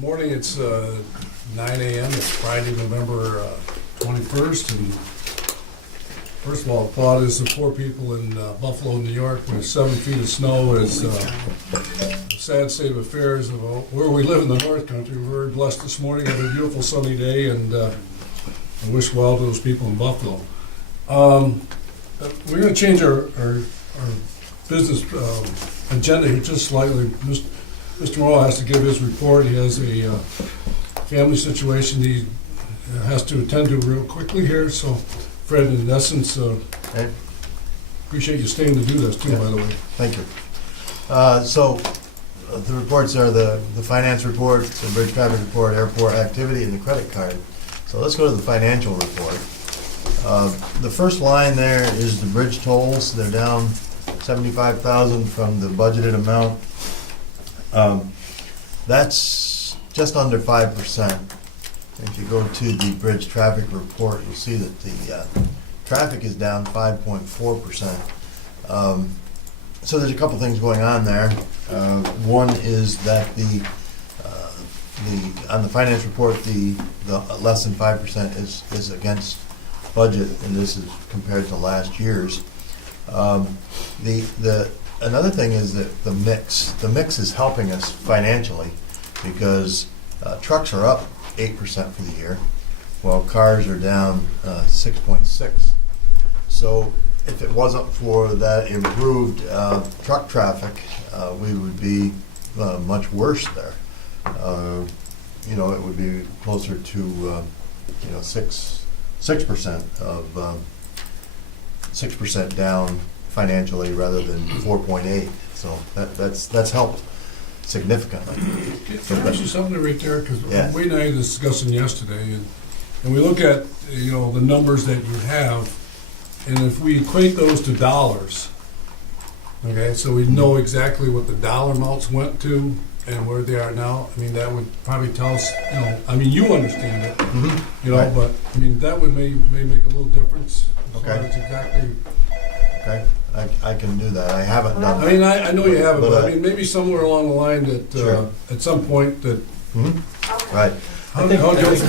Morning, it's 9 a.m. It's Friday, November 21st. And first of all, applaud the poor people in Buffalo, New York, with 7 feet of snow. It's a sad state of affairs of where we live in the North Country. We're very blessed this morning. Had a beautiful sunny day, and I wish well to those people in Buffalo. We're going to change our business agenda here just slightly. Mr. Morrow has to give his report. He has a family situation he has to attend to real quickly here. So, Fred, in essence, appreciate you staying to do this too, by the way. Thank you. The reports are the finance report, the bridge traffic report, airport activity, and the credit card. So let's go to the financial report. The first line there is the bridge tolls. They're down $75,000 from the budgeted amount. That's just under 5%. If you go to the bridge traffic report, you'll see that the traffic is down 5.4%. So there's a couple things going on there. One is that on the finance report, the less than 5% is against budget, and this is compared to last year's. Another thing is that the mix is helping us financially, because trucks are up 8% for the year, while cars are down 6.6. So if it wasn't for that improved truck traffic, we would be much worse there. It would be closer to 6% down financially rather than 4.8. So that's helped significantly. Can I ask you something right there? Because we and I were discussing yesterday, and we look at the numbers that you have, and if we equate those to dollars, okay, so we know exactly what the dollar amounts went to and where they are now. I mean, that would probably tell us. You understand it, Right. but I mean that would may make a little difference. Okay. That's exactly. Okay, I can do that. I haven't done I mean, I know you have it, But but I mean, maybe somewhere along the line that Sure. at some point that. Right. How do you feel about it? Does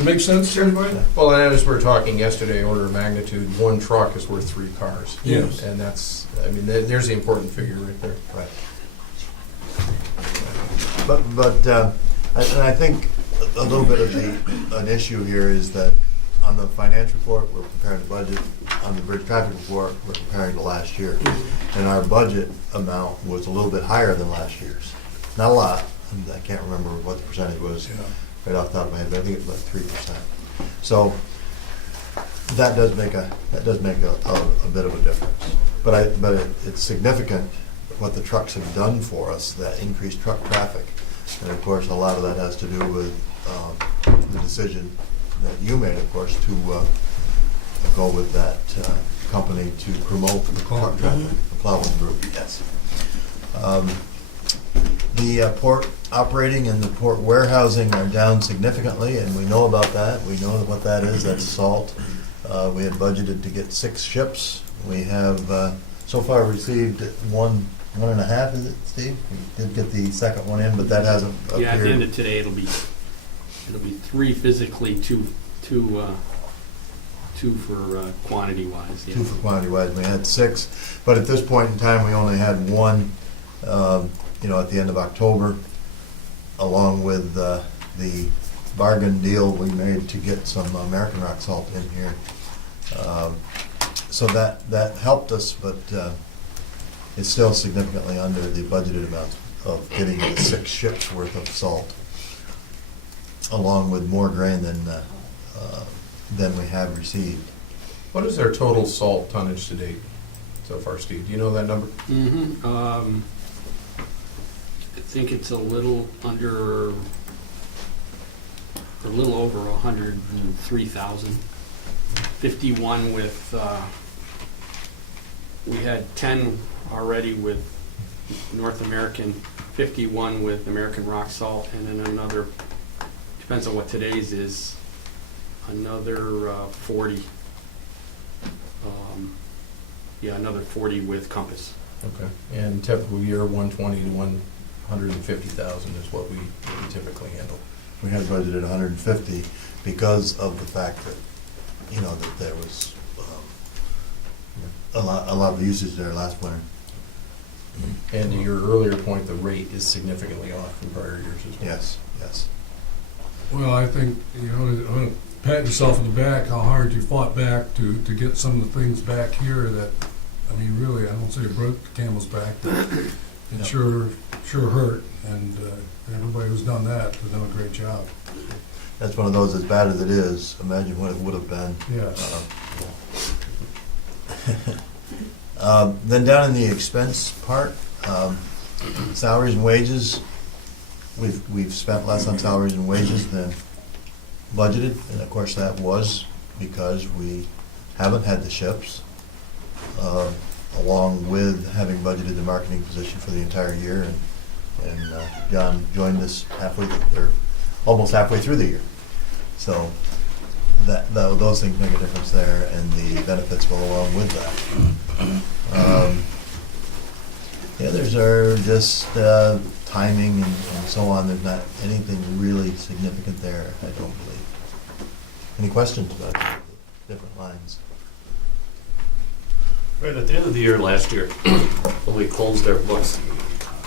it make sense to everybody? Well, and as we were talking yesterday, order of magnitude, one truck is worth 3 cars. Yes. And there's the important figure right there. Right. But I think a little bit of an issue here is that on the finance report, we're comparing the budget. On the bridge traffic report, we're comparing to last year. And our budget amount was a little bit higher than last year's. Not a lot. I can't remember what the percentage was right off the top of my head, but I think it's about 3%. So that does make a bit of a difference. But it's significant what the trucks have done for us, that increased truck traffic. And of course, a lot of that has to do with the decision that you made, of course, to go with that company to promote the truck traffic, the plowing group, yes. The port operating and the port warehousing are down significantly, and we know about that. We know what that is. That's salt. We had budgeted to get 6 ships. We have so far received 1.5, is it, Steve? We did get the second one in, but that hasn't appeared. Yeah, at the end of today, it'll be 3 physically, 2 for quantity wise. Yeah. 2 for quantity wise. We had 6, but at this point in time, we only had 1. At the end of October, along with the bargain deal we made to get some American rock salt in here. So that helped us, but it's still significantly under the budgeted amount of getting the 6 ships worth of salt, along with more grain than we have received. What is their total salt tonnage to date so far, Steve? Do you know that number? Mm-hmm. I think it's a little over 103,000. 51 with, we had 10 already with North American, 51 with American rock salt, and then another, depends on what today's is, another 40. Another 40 with Compass. Okay. And typical year, 120 to 150,000 is what we typically handle. We had budgeted 150 because of the fact that, you know, that there was a lot of usage there last winter. And to your earlier point, the rate is significantly off from prior years as well. Yes, yes. Well, I think, you know, pat yourself on the back, how hard you fought back to get some of the things back here that, I mean, really, I don't say it broke the camel's back, but it sure hurt. And everybody who's done that has done a great job. That's one of those, as bad as it is, imagine what it would have been. Yes. Then down in the expense part, salaries and wages, we've spent less on salaries and wages than budgeted, and of course that was because we haven't had the ships, along with having budgeted the marketing position for the entire year, and John joined us almost halfway through the year. So those things make a difference there, and the benefits go along with that. The others are just timing and so on. There's not anything really significant there, I don't believe. Any questions about the different lines? Right, at the end of the year last year, when we closed our books,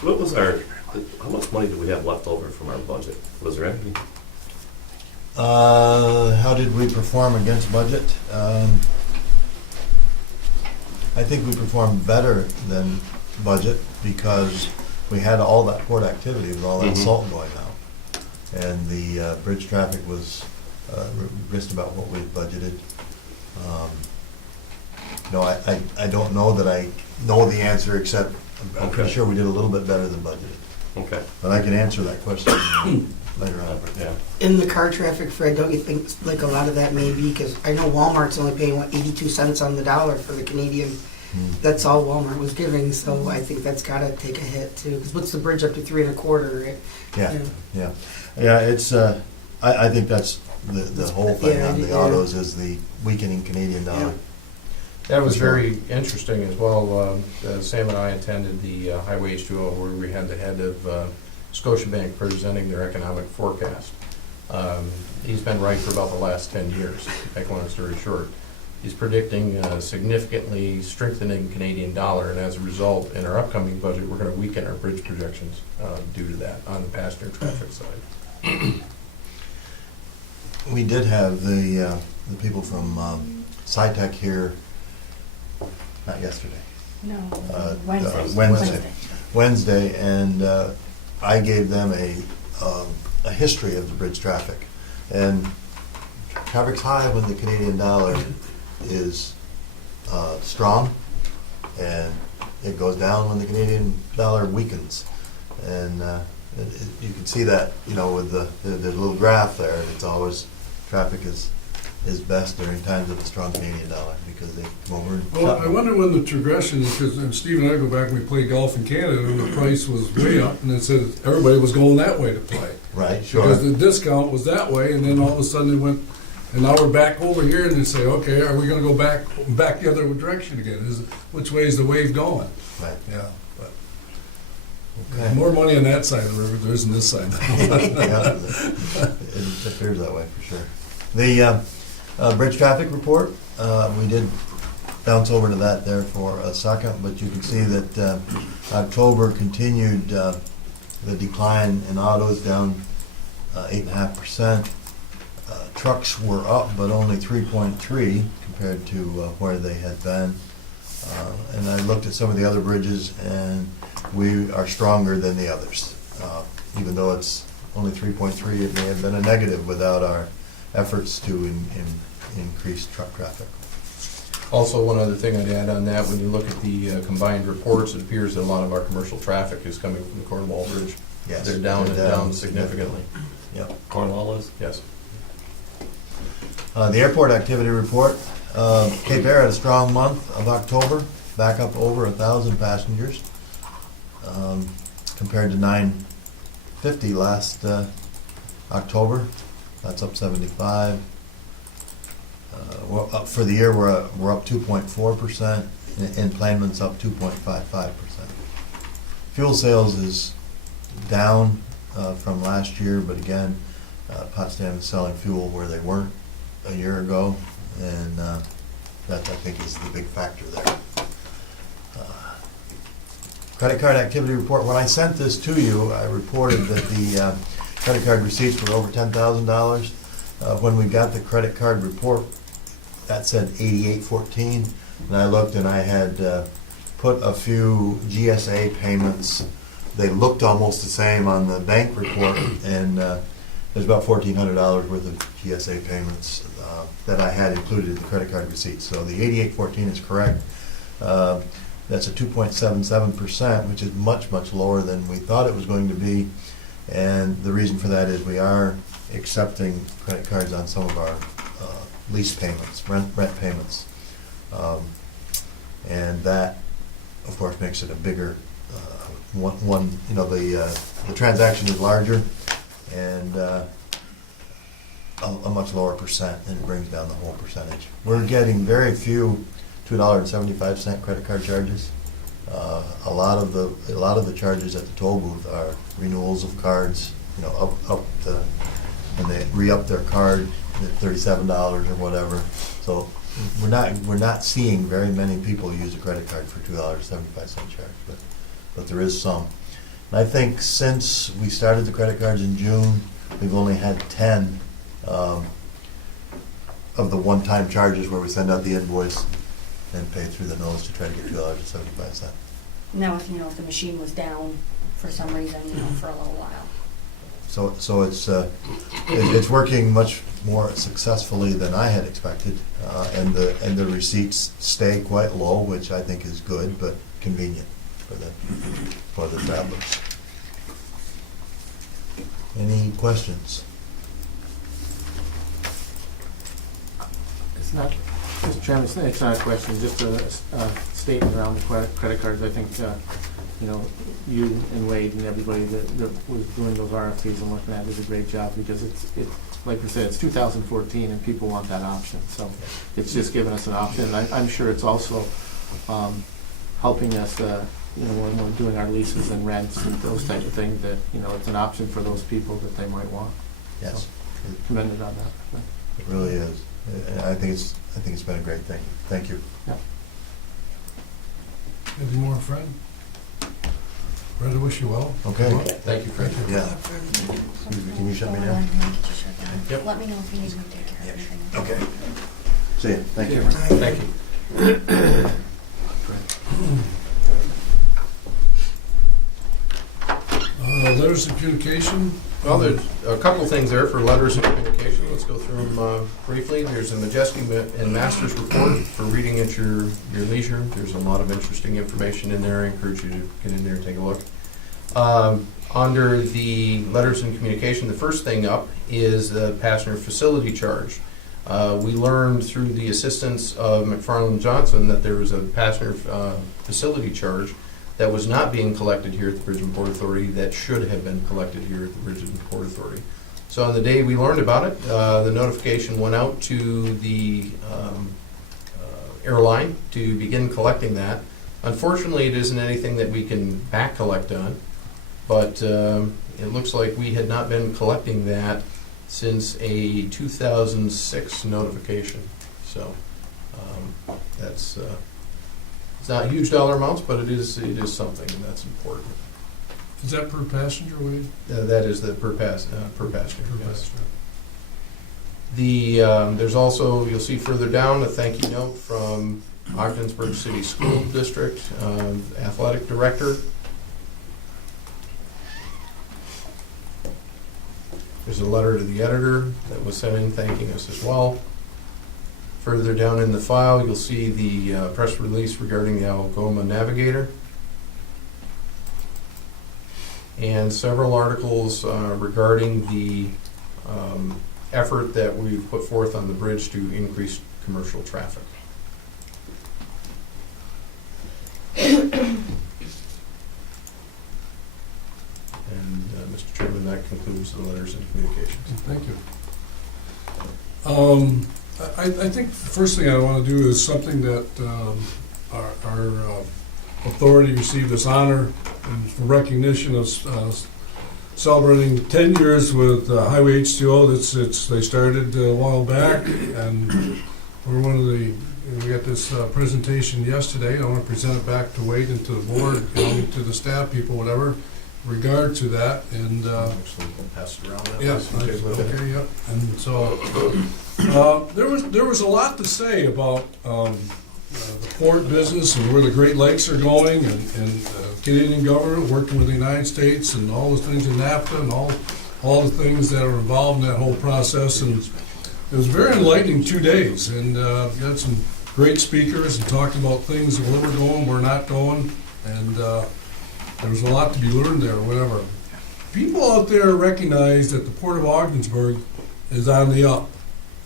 what was how much money did we have left over from our budget? Was there any? How did we perform against budget? I think we performed better than budget because we had all that port activity with all that salt going out. And the bridge traffic was just about what we budgeted. No, I don't know that I know the answer, except I'm pretty sure we did a little bit better than budgeted. Okay. But I can answer that question later on. Yeah. In the car traffic, Fred, don't you think like a lot of that may be, because I know Walmart's only paying, 82 cents on the dollar for the Canadian. That's all Walmart was giving, so I think that's gotta take a hit too. Because what's the bridge up to 3 1/4, right? Yeah, it's, I think that's the whole thing on the autos is the weakening Canadian dollar. That was very interesting as well. Sam and I attended the Highway H2O where we had the head of Scotiabank presenting their economic forecast. He's been right for about the last 10 years, to make a long story short. He's predicting a significantly strengthening Canadian dollar, and as a result, in our upcoming budget, we're going to weaken our bridge projections due to that on the passenger traffic side. We did have the people from SciTech here, not yesterday, No, Wednesday. Wednesday, and I gave them a history of the bridge traffic. And traffic's high when the Canadian dollar is strong, and it goes down when the Canadian dollar weakens. And you can see that, you know, with the little graph there. It's always traffic is best during times of a strong Canadian dollar because they come over. Well, I wonder when the progression, because Steve and I go back and we played golf in Canada, and the price was way up, and it said everybody was going that way to play. Right, sure. Because the discount was that way, and then all of a sudden it went, and now we're back over here, and they say, okay, are we gonna go back the other direction again? Which way is the wave going? Right. Yeah, but Okay. more money on that side of the river there is on this side. Yeah, it appears that way for sure. The bridge traffic report, we did bounce over to that there for a second, but you can see that October continued the decline in autos down 8.5%. Trucks were up, but only 3.3 compared to where they had been. And I looked at some of the other bridges, and we are stronger than the others. Even though it's only 3.3, it may have been a negative without our efforts to increase truck traffic. Also, one other thing I'd add on that, when you look at the combined reports, it appears that a lot of our commercial traffic is coming from the Cornwall Bridge. Yes, They're down significantly. Yep. Cornwall is? Yes. The airport activity report, Cape Air had a strong month of October, back up over 1,000 passengers, compared to 950 last October. That's up 75. We're up for the year. We're up 2.4%. Enplanement's up 2.55%. Fuel sales is down from last year, but again, Potsdam is selling fuel where they weren't a year ago, and that I think is the big factor there. Credit card activity report, when I sent this to you, I reported that the credit card receipts were over $10,000. When we got the credit card report, that said 8814, and I looked and I had put a few GSA payments. They looked almost the same on the bank report, and there's about $1,400 worth of GSA payments that I had included in the credit card receipts. So the 8814 is correct. That's a 2.77%, which is much, much lower than we thought it was going to be. And the reason for that is we are accepting credit cards on some of our lease payments, rent payments. And that, of course, makes it a bigger the transaction is larger and a much lower percent, and it brings down the whole percentage. We're getting very few $2.75 credit card charges. A lot of the charges at the toll booth are renewals of cards, when they re-up their card at $37 or whatever. So we're not seeing very many people use a credit card for $2.75 charge, but there is some. And I think since we started the credit cards in June, we've only had 10 of the one-time charges where we send out the invoice and pay through the nose to try to get $2.75. Now, if the machine was down for some reason, for a little while. So it's working much more successfully than I had expected, and the receipts stay quite low, which I think is good but convenient for the travelers. Any questions? It's not, Mr. Chairman, it's not a question, just a statement around the credit cards. I think, you and Wade and everybody that was doing those RFPs and looking at it did a great job, because it's like we said, it's 2014 and people want that option. So it's just giving us an option. And I'm sure it's also helping us, when we're doing our leases and rents and those type of things, that, it's an option for those people that they might want. Yes, So, commended on that. it really is. I think it's been a great thing. Thank you. Yeah. Any more, Fred? Fred, I wish you well. Okay. Thank you, Fred. Yeah. Excuse me, can you shut me down? Yep. Let me know if you need me to take care of anything. Okay. See you. Thank you. Thank you. Letters of communication. Well, there's a couple things there for letters of communication. Let's go through them briefly. There's a Majeski and Masters report for reading at your leisure. There's a lot of interesting information in there. I encourage you to get in there and take a look. Under the letters and communication, the first thing up is the passenger facility charge. We learned through the assistance of McFarland Johnson that there was a passenger facility charge that was not being collected here at the Bridge and Port Authority that should have been collected here at the Bridge and Port Authority. So on the day we learned about it, the notification went out to the airline to begin collecting that. Unfortunately, it isn't anything that we can back collect on, but it looks like we had not been collecting that since a 2006 notification. So that's it's not huge dollar amounts, but it is something, and that's important. Is that per passenger, Wade? That is the per passenger. Per Yes. passenger. There's also, you'll see further down, a thank you note from Ogdensburg City School District Athletic Director. There's a letter to the editor that was sent in thanking us as well. Further down in the file, you'll see the press release regarding the Algoma Navigator. And several articles regarding the effort that we've put forth on the bridge to increase commercial traffic. And Mr. Chairman, that concludes the letters and communications. Thank you. I think the first thing I want to do is something that our authority received as honor and for recognition of celebrating 10 years with Highway H2O. They started a while back, and we're one of the, we got this presentation yesterday. I want to present it back to Wade and to the board, to the staff people, whatever, regard to that. And Actually, we'll pass it around. that yes, way, so okay with it. okay, yep. And so there was a lot to say about the port business and where the Great Lakes are going, and Canadian government working with the United States, and all the things in NAFTA, and all the things that are involved in that whole process. And it was very enlightening 2 days, and we had some great speakers and talked about things, where we're going, we're not going, and there was a lot to be learned there, whatever. People out there recognize that the Port of Ogdensburg is on the up,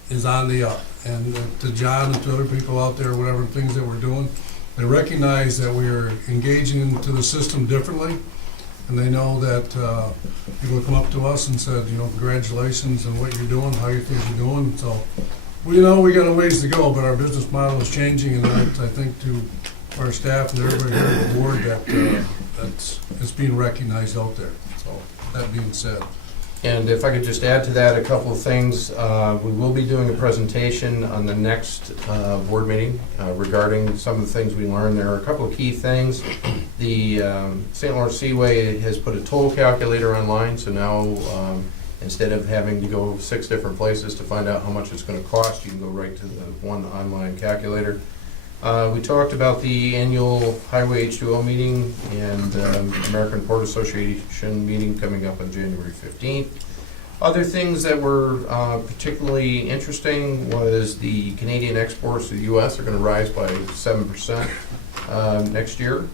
and to John and to other people out there, whatever things that we're doing, they recognize that we're engaging into the system differently, and they know that people come up to us and said, congratulations on what you're doing, how you think you're doing. So we know we got a ways to go, but our business model is changing, and I think to our staff and everybody here on the board that it's being recognized out there. So that being said. And if I could just add to that a couple of things, we will be doing a presentation on the next board meeting regarding some of the things we learned. There are a couple of key things. The St. Lawrence Seaway has put a toll calculator online, so now instead of having to go 6 different places to find out how much it's going to cost, you can go right to the one online calculator. We talked about the annual Highway H2O meeting and American Port Association meeting coming up on January 15th. Other things that were particularly interesting was the Canadian exports to the U.S. are going to rise by 7% next year,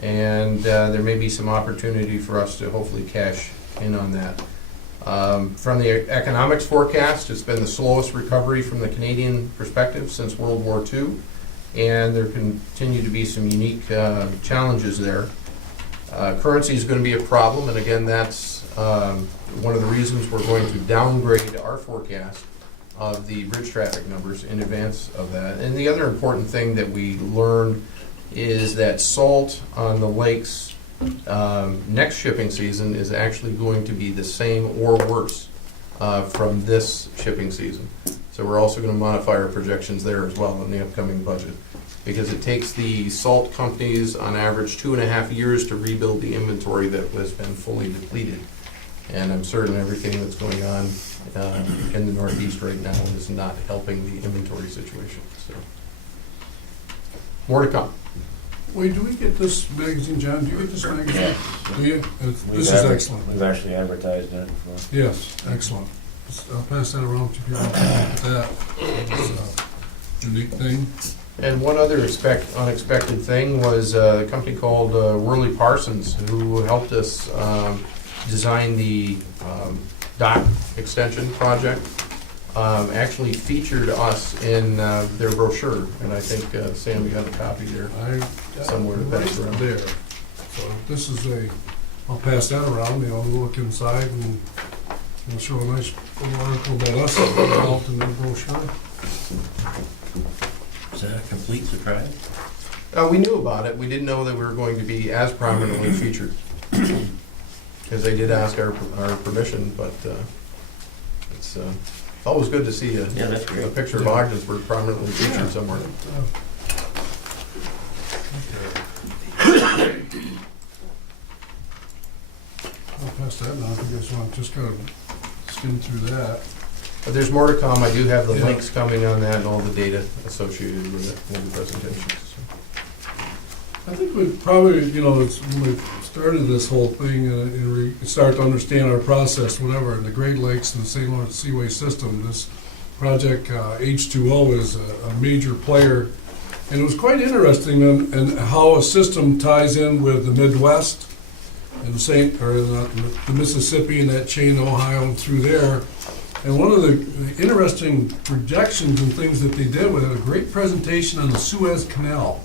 and there may be some opportunity for us to hopefully cash in on that. From the economics forecast, it's been the slowest recovery from the Canadian perspective since World War II. And there continue to be some unique challenges there. Currency is going to be a problem, and again, that's one of the reasons we're going to downgrade our forecast of the bridge traffic numbers in advance of that. And the other important thing that we learned is that salt on the lakes next shipping season is actually going to be the same or worse from this shipping season. So we're also going to modify our projections there as well in the upcoming budget, because it takes the salt companies on average 2.5 years to rebuild the inventory that has been fully depleted. And I'm certain everything that's going on in the Northeast right now is not helping the inventory situation. So more to come. Wait, do we get this magazine, John? Do you get this magazine? Yes. Do you? This is excellent. We've actually advertised it before. Yes, excellent. I'll pass that around to people. That it's a unique thing. And one other unexpected thing was a company called Worley Parsons, who helped us design the dock extension project. Actually featured us in their brochure, and I think Sam, you got a copy there somewhere to pass around. There. So this is I'll pass that around. We'll look inside and we'll show a nice little article about us involved in the brochure. Is that a complete surprise? We knew about it. We didn't know that we were going to be as prominently featured, because they did ask our permission. But it's always good to see Yeah, that's a great. picture of Ogdensburg prominently featured somewhere. I'll pass that now if you guys want to just kind of skim through that. But there's more to come. I do have the Yeah. links coming on that and all the data associated with it in the presentations. I think we probably, it's when we started this whole thing, and we start to understand our process, whatever, in the Great Lakes and the St. Lawrence Seaway system, this project H2O is a major player. And it was quite interesting in how a system ties in with the Midwest and the Mississippi and that chain, Ohio, and through there. And one of the interesting projections and things that they did was a great presentation on the Suez Canal.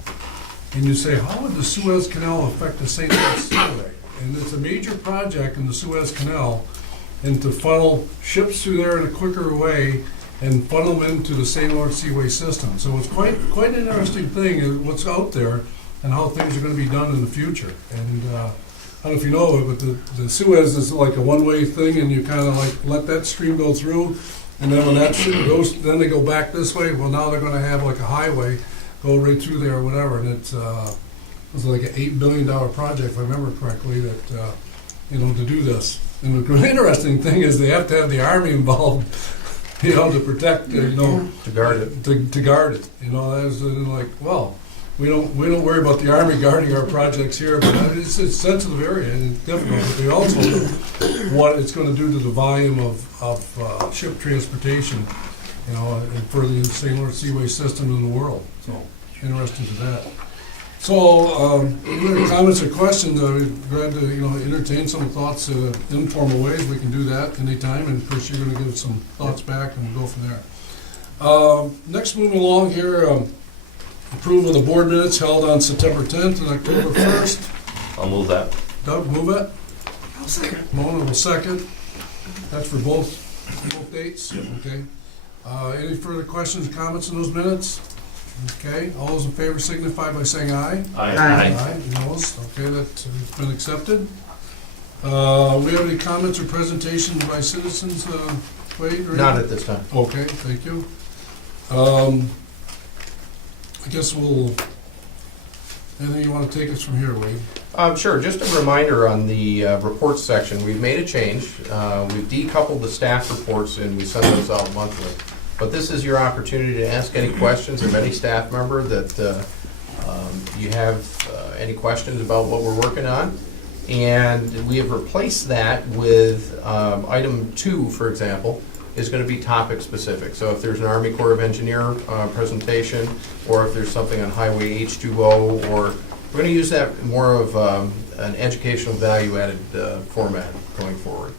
And you say, how would the Suez Canal affect the St. Lawrence Seaway? And it's a major project in the Suez Canal, and to funnel ships through there in a quicker way and funnel them into the St. Lawrence Seaway system. So it's quite an interesting thing, what's out there and how things are going to be done in the future. And don't know if you know, but the Suez is like a one-way thing, and you kind of like let that stream go through, and then when that stream goes, then they go back this way. Well, now they're gonna have like a highway go right through there or whatever, and it was like an $8 billion project, if I remember correctly, that, to do this. And the interesting thing is they have to have the Army involved, to protect, To guard it. to guard it. That was like, well, we don't worry about the Army guarding our projects here, but it's a sensitive area and it's difficult. But they also know what it's going to do to the volume of ship transportation, and for the St. Lawrence Seaway system in the world. So interesting to that. So, any comments or questions? I'm glad to entertain some thoughts in informal ways. We can do that anytime, and of course you're going to give some thoughts back, and we'll go from there. Next, moving along here, approval of the board minutes held on September 10th and October 1st. I'll move that. Doug, move it. I'll second. Mona will second. That's for both dates. Okay. Any further questions or comments on those minutes? Okay, all those in favor signify by saying aye. Aye. Opposed? Okay, that's been accepted. We have any comments or presentations by citizens, Wade? Not at this time. Okay, thank you. I guess anything you want to take us from here, Wade? Sure, just a reminder on the reports section, we've made a change. We've decoupled the staff reports and we send those out monthly. But this is your opportunity to ask any questions of any staff member that you have any questions about what we're working on. And we have replaced that with item 2, for example, is going to be topic specific. So if there's an Army Corps of Engineer presentation, or if there's something on Highway H2O, or we're going to use that more of an educational value-added format going forward.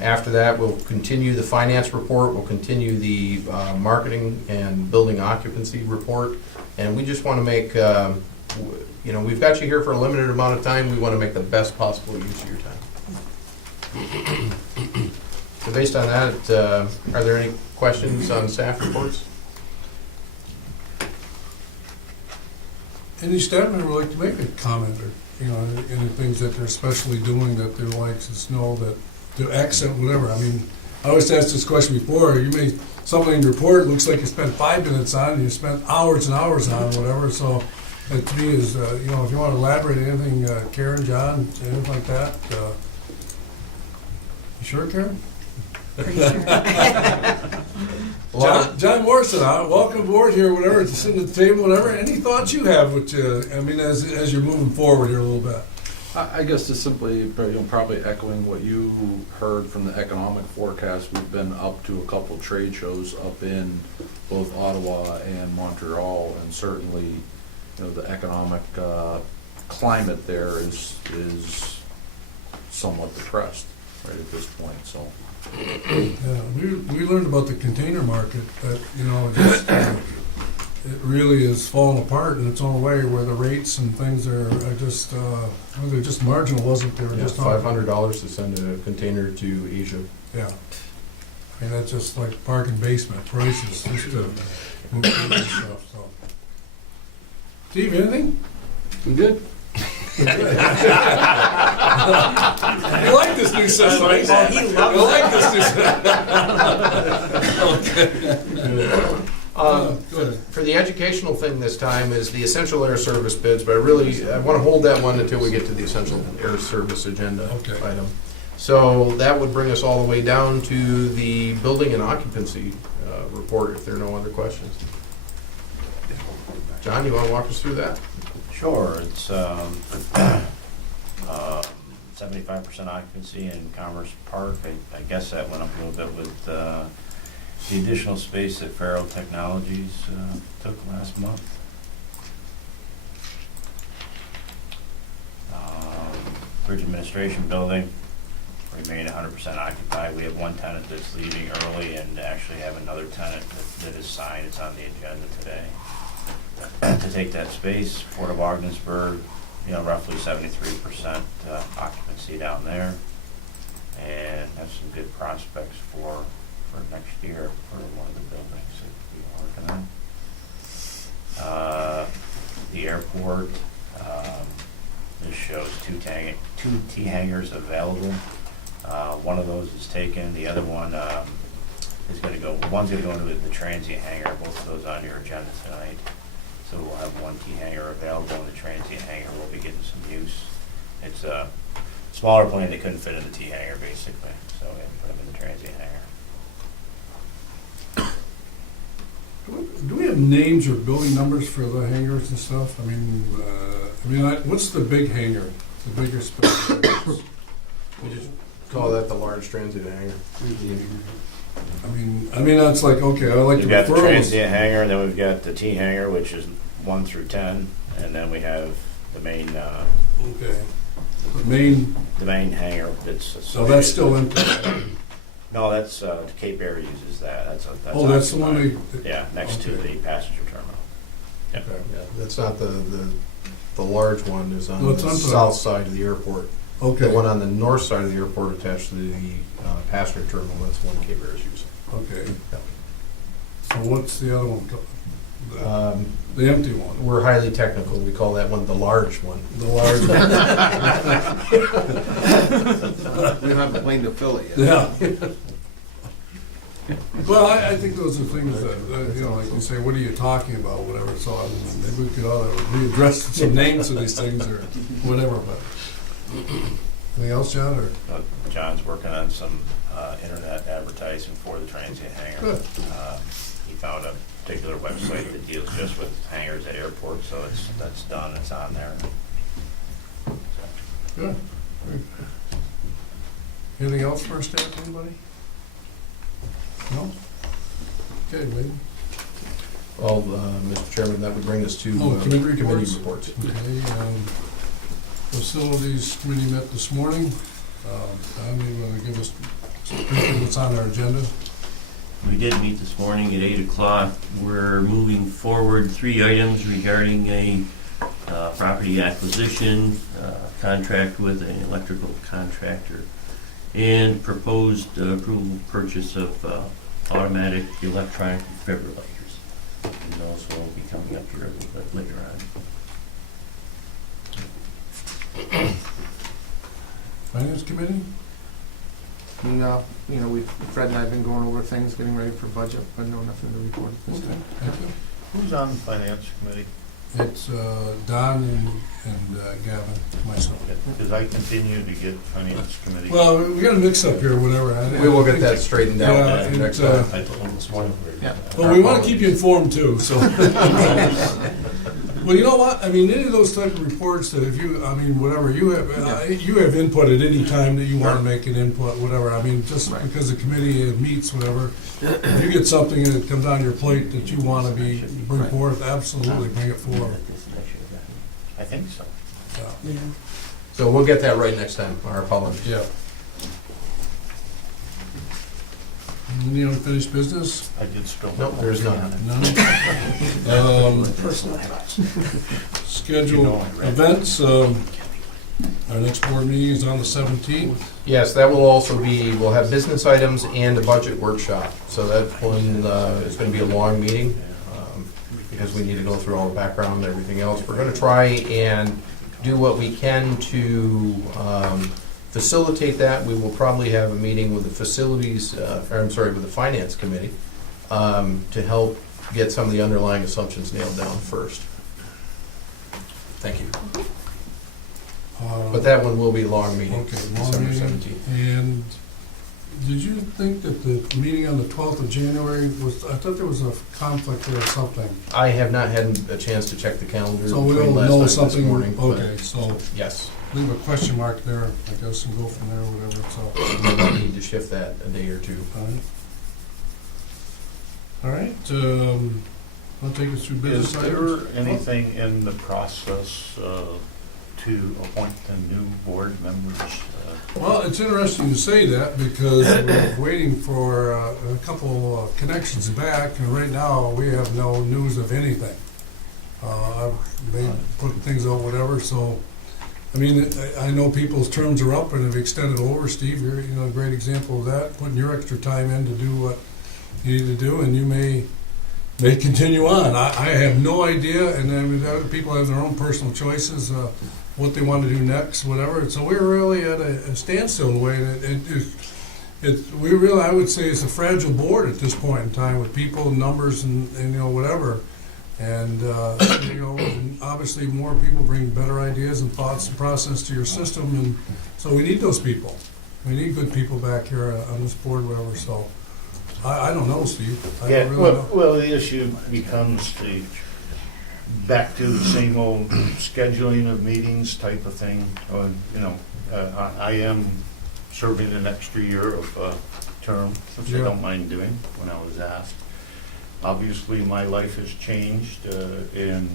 After that, we'll continue the finance report, we'll continue the marketing and building occupancy report, and we just want to make, we've got you here for a limited amount of time, we want to make the best possible use of your time. So based on that, are there any questions on staff reports? Any staff member would like to make a comment, or any things that they're especially doing that they like us know, that to accent whatever. I mean, I always asked this question before. You may something in your report looks like you spent 5 minutes on, and you spent hours and hours on whatever. So, that to me is if you want to elaborate anything, Karen, John, anything like that. You sure, Karen? Pretty sure. John Morrison, welcome aboard here, whatever, sitting at the table, whatever. Any thoughts you have, which, as you're moving forward here a little bit? I guess just simply, probably echoing what you heard from the economic forecast. We've been up to a couple trade shows up in both Ottawa and Montreal, and certainly, the economic climate there is somewhat depressed right at this point. So. Yeah, we learned about the container market that it really is falling apart in its own way, where the rates and things are just they're just marginal, wasn't there? Yeah, Just $500 to send a container to Asia. Yeah, I mean that's just like bargain basement prices just to move through and stuff. So, Steve, anything? I'm good. You like this new system? He loves You like this new system? Go ahead. For the educational thing this time is the essential air service bids, but I want to hold that one until we get to the essential air service agenda Okay. item. So that would bring us all the way down to the building and occupancy report, if there are no other questions. John, you want to walk us through that? Sure, it's 75% occupancy in Commerce Park. I guess that went up a little bit with the additional space that Faro Technologies took last month. Bridge Administration Building remain 100% occupied. We have one tenant that's leaving early and actually have another tenant that is signed. It's on the agenda today to take that space. Port of Ogdensburg, roughly 73% occupancy down there, and have some good prospects for next year for one of the buildings that we're working on. The airport is shows two T hangers available. One of those is taken, the other one is gonna go, one's gonna go into the transient hangar, both of those on your agenda tonight. So we'll have one T hanger available, and the transient hangar will be getting some use. It's a smaller plane, they couldn't fit in the T hanger basically, so we had to put them in the transient hangar. Do we have names or building numbers for the hangars and stuff? What's the big hangar, the biggest? We just call that the large transient hangar. That's like, okay, I like to We've got the refer to transient hangar, and then we've got the T hangar, which is 1 through 10, and then we have the main, okay. the main hangar that's. So that's still empty. No, that's, Cape Air uses that, that's That's the one occupied. they. Yeah, next to Okay. the passenger terminal. Yep. Okay. Yeah, that's not the large one is on No, the it's on top. south side of the airport. Okay. The one on the north side of the airport attached to the passenger terminal, that's the one Cape Air is using. Okay. So what's the other one? Um, The empty one? We're highly technical, we call that one the large one. The large one? We don't have a plane to fill it yet. Yeah. Well, I think those are things that, like you say, what are you talking about, whatever, so maybe we could ought to readdress some names of these things or whatever, but. Anything else, John, or? John's working on some, internet advertising for the transient hangar. Good. He found a particular website that deals just with hangars at airports, so that's done, it's on there. Good. Anything else for our staff, anybody? No? Okay, Wade. Well, Mr. Chairman, that would bring us to Committee reports. reports. Okay, Facilities Committee met this morning. Don, you want to give us some briefing what's on our agenda? We did meet this morning at 8 o'clock. We're moving forward 3 items regarding a property acquisition, contract with an electrical contractor, and proposed approval purchase of automatic electronic defibrillators. And those will be coming up here a little bit later on. Finance Committee? No, Fred and I have been going over things, getting ready for budget, but no, nothing to report at this Okay, time. thank you. Who's on the finance committee? It's Don and Gavin, myself. Because I continue to get finance committee. Well, we got a mix-up here, whatever. We will get that straightened out Yeah, next and, time. I told them this morning. Yeah. Well, we want to keep you informed too, so. Well, you know what, any of those type of reports that if you, whatever, you have input at any time that you want to make an input, whatever, just because the committee meets, whatever. If you get something that comes on your plate that you want to bring forth, absolutely bring it forward. I think so. Yeah. So we'll get that right next time, our apologies. Yeah. Any unfinished business? I did spill. Nope, there's none. None? Personal. Scheduled events, our next board meeting is on the 17th. Yes, that will also be, we'll have business items and a budget workshop. So that one is going to be a long meeting because we need to go through all the background and everything else. We're going to try and do what we can to facilitate that. We will probably have a meeting with the with the Finance Committee to help get some of the underlying assumptions nailed down first. Thank you. But that one will be a long meeting, Okay, long December meeting. 17th. And did you think that the meeting on the 12th of January was, I thought there was a conflict there or something. I have not had a chance to check the calendar So between we'll last night know and this something, morning. but okay, so Yes, leave a question mark there, I guess, and go from there, whatever, so. we might need to shift that a day or two. All right, I'll take us through business Is items. there anything in the process to appoint the new board members? Well, it's interesting to say that because we're waiting for a couple of connections back, and right now we have no news of anything. I've been putting things out, whatever, so, I know people's terms are up and have extended over. Steve, you're a great example of that, putting your extra time in to do what you need to do, and you may continue on. I have no idea, and other people have their own personal choices. what they want to do next, whatever. And so we're really at a standstill in a way, and we really, I would say, it's a fragile board at this point in time with people, numbers, and you know, whatever. And you know, and obviously more people bring better ideas and thoughts and process to your system, and so we need those people. We need good people back here on this board, whatever. So I don't know, Steve. I Yeah, don't really know. well, the issue becomes back to the same old scheduling of meetings type of thing. You know, I am serving an extra year of term, which I Yeah. don't mind doing when I was asked. Obviously, my life has changed, and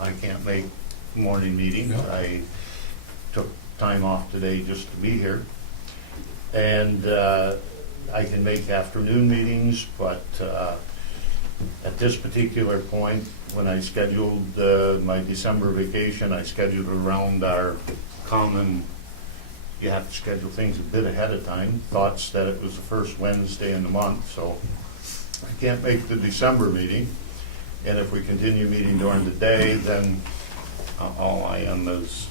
I can't make morning meetings. Yeah. I took time off today just to be here. And I can make afternoon meetings, but at this particular point, when I scheduled my December vacation, I scheduled around our common, you have to schedule things a bit ahead of time, thoughts that it was the first Wednesday in the month, so I can't make the December meeting. And if we continue meeting during the day, then all I am is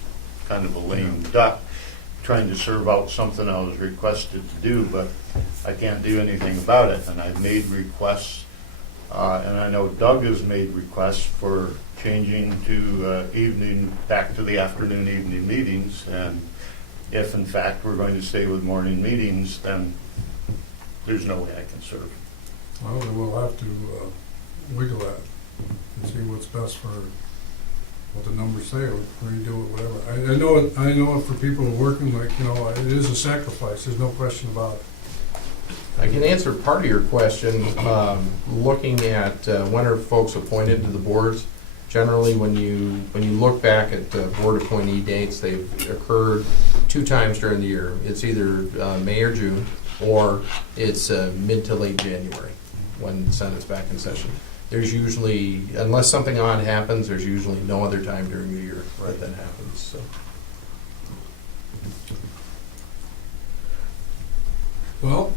kind of a lame duck, trying to serve out something I was requested to do, but I can't do anything about it. And I've made requests, and I know Doug has made requests for changing to back to the afternoon evening meetings. And if in fact we're going to stay with morning meetings, then there's no way I can serve. Well, then we'll have to wiggle that and see what's best for what the numbers say, or redo it, whatever. I know it for people who are working, like, you know, it is a sacrifice, there's no question about it. I can answer part of your question, looking at when are folks appointed to the boards. Generally, when you look back at board appointee dates, they've occurred 2 times during the year. It's either May or June, or it's mid to late January when the Senate's back in session. There's usually, unless something odd happens, there's usually no other time during the year that happens. So. Well,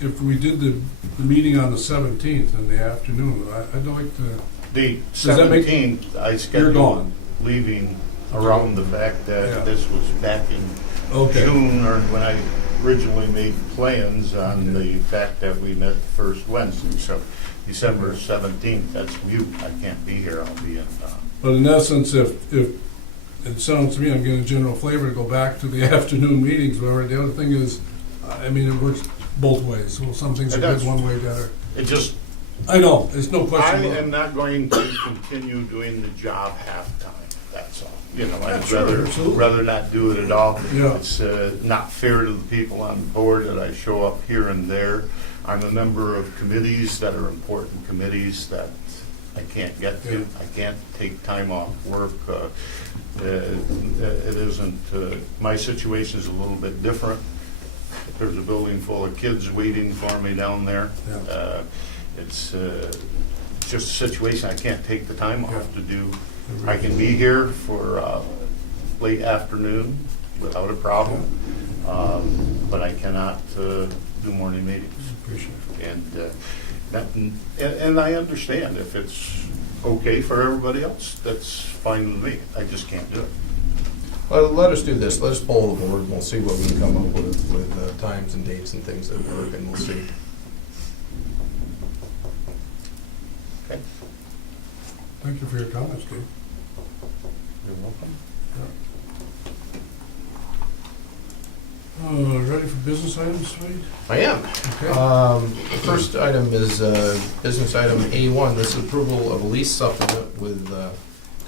if we did the meeting on the 17th in the afternoon, I'd like to, The that make- 17th, I you're scheduled gone. leaving around the fact Yeah. that this was back in Okay. June, or when I originally made plans on the fact that we met the first Wednesday. So December 17th, that's mute. I can't be here. I'll be in, But in essence, if it sounds to me, I'm getting a general flavor to go back to the afternoon meetings, whatever. The other thing is, I mean, it works both ways. Well, some things are It good does. one way, the other. it just, I know, there's no I question about am it. not going to continue doing the job half-time. That's all. You know, Yeah, I'd sure, absolutely. rather not do it at all. Yeah. It's not fair to the people on the board that I show up here and there. I'm a member of committees that are important committees that I can't get to. Yeah. I can't take time off work. It isn't, my situation is a little bit different. There's a building full of kids waiting for me down there. Yeah. It's just a situation I can't take the time off Yeah. to do. I can be here for late afternoon without a problem, but I cannot do morning meetings. Appreciate it. And I understand if it's okay for everybody else, that's fine with me. I just can't do it. Well, let us do this. Let us poll the board, and we'll see what we can come up with times and dates and things that work, and we'll see. Okay? Thank you for your comments, Dave. You're welcome. Ready for business items, Wade? I am. Okay. The first item is business item A1. This is approval of a lease supplement with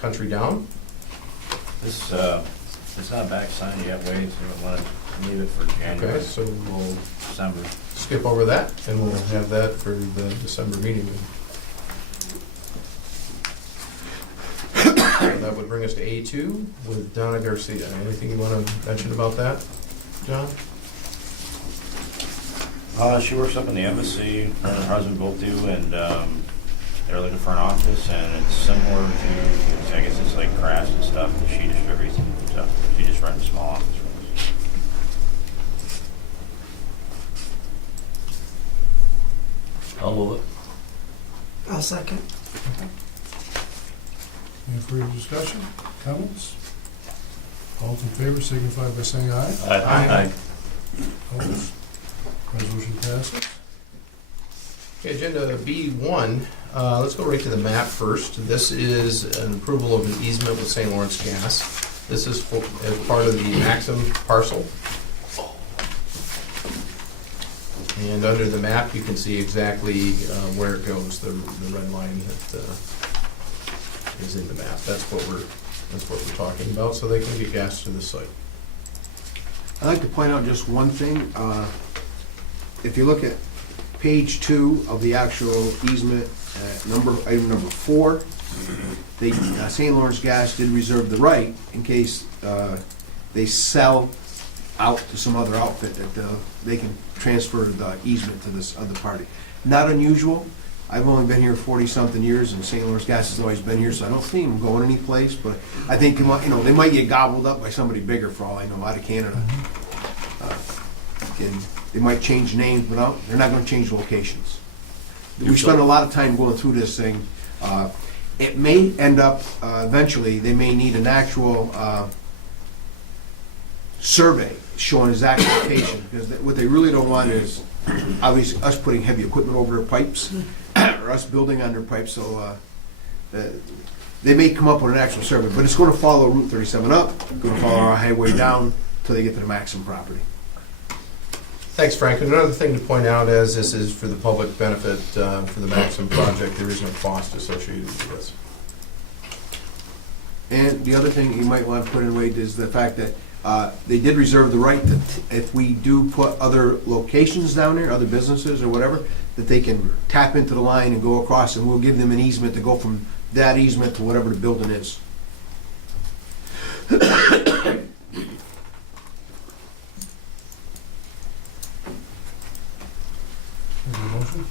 Country Down. This, it's not back signed yet, Wade, so we want to leave it for January, Okay, so we'll December. skip over that, and we'll have that for the December meeting. That would bring us to A2 with Donna Garcia. Anything you want to mention about that, John? She works up in the embassy, her and her husband both do, and they're looking for an office, and it's similar to, I guess it's like crafts and stuff that she distributes, so she just runs a small office for us. I'll move it. I'll second. Any further discussion, comments? All those in favor signify by saying aye. Aye. Opposed? Resolution passes. Okay, agenda B1, let's go right to the map first. This is an approval of an easement with St. Lawrence Gas. This is as part of the Maxim parcel. And under the map, you can see exactly where it goes, the red line that is in the map. That's what we're talking about, so they can get gas to the site. I'd like to point out just one thing. If you look at page 2 of the actual easement, item number 4, they, St. Lawrence Gas did reserve the right in case they sell out to some other outfit that they can transfer the easement to this other party. Not unusual. I've only been here 40-something years, and St. Lawrence Gas has always been here, so I don't see them going any place. But I think, you know, they might get gobbled up by somebody bigger, for all I know, out of Canada. And they might change names, but they're not going to change locations. We spent a lot of time going through this thing. It may end up, eventually, they may need an actual survey showing exact location, because what they really don't want is, obviously, us putting heavy equipment over their pipes, or us building on their pipes, so they may come up with an actual survey, but it's going to follow Route 37 up, going to follow our highway down, till they get to the Maxim property. Thanks, Frank. Another thing to point out is this is for the public benefit for the Maxim project. There is no cost associated with this. And the other thing you might want to put in, Wade, is the fact that they did reserve the right that if we do put other locations down there, other businesses or whatever, that they can tap into the line and go across, and we'll give them an easement to go from that easement to whatever the building is. Is there a motion?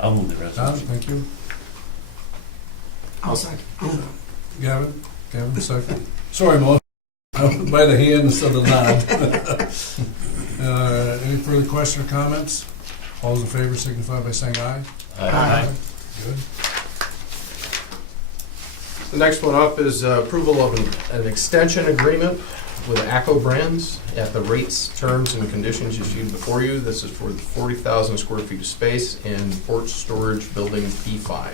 I'll move the Don, resolution. thank you. I'll second. Gavin, second. Sorry, Mo. By the hand instead of nod. Any further question or comments? All those in favor signify by saying aye. Aye. Good. The next one up is approval of an extension agreement with ACO Brands at the rates, terms, and conditions you see before you. This is for the 40,000 square feet of space in Port Storage Building P5.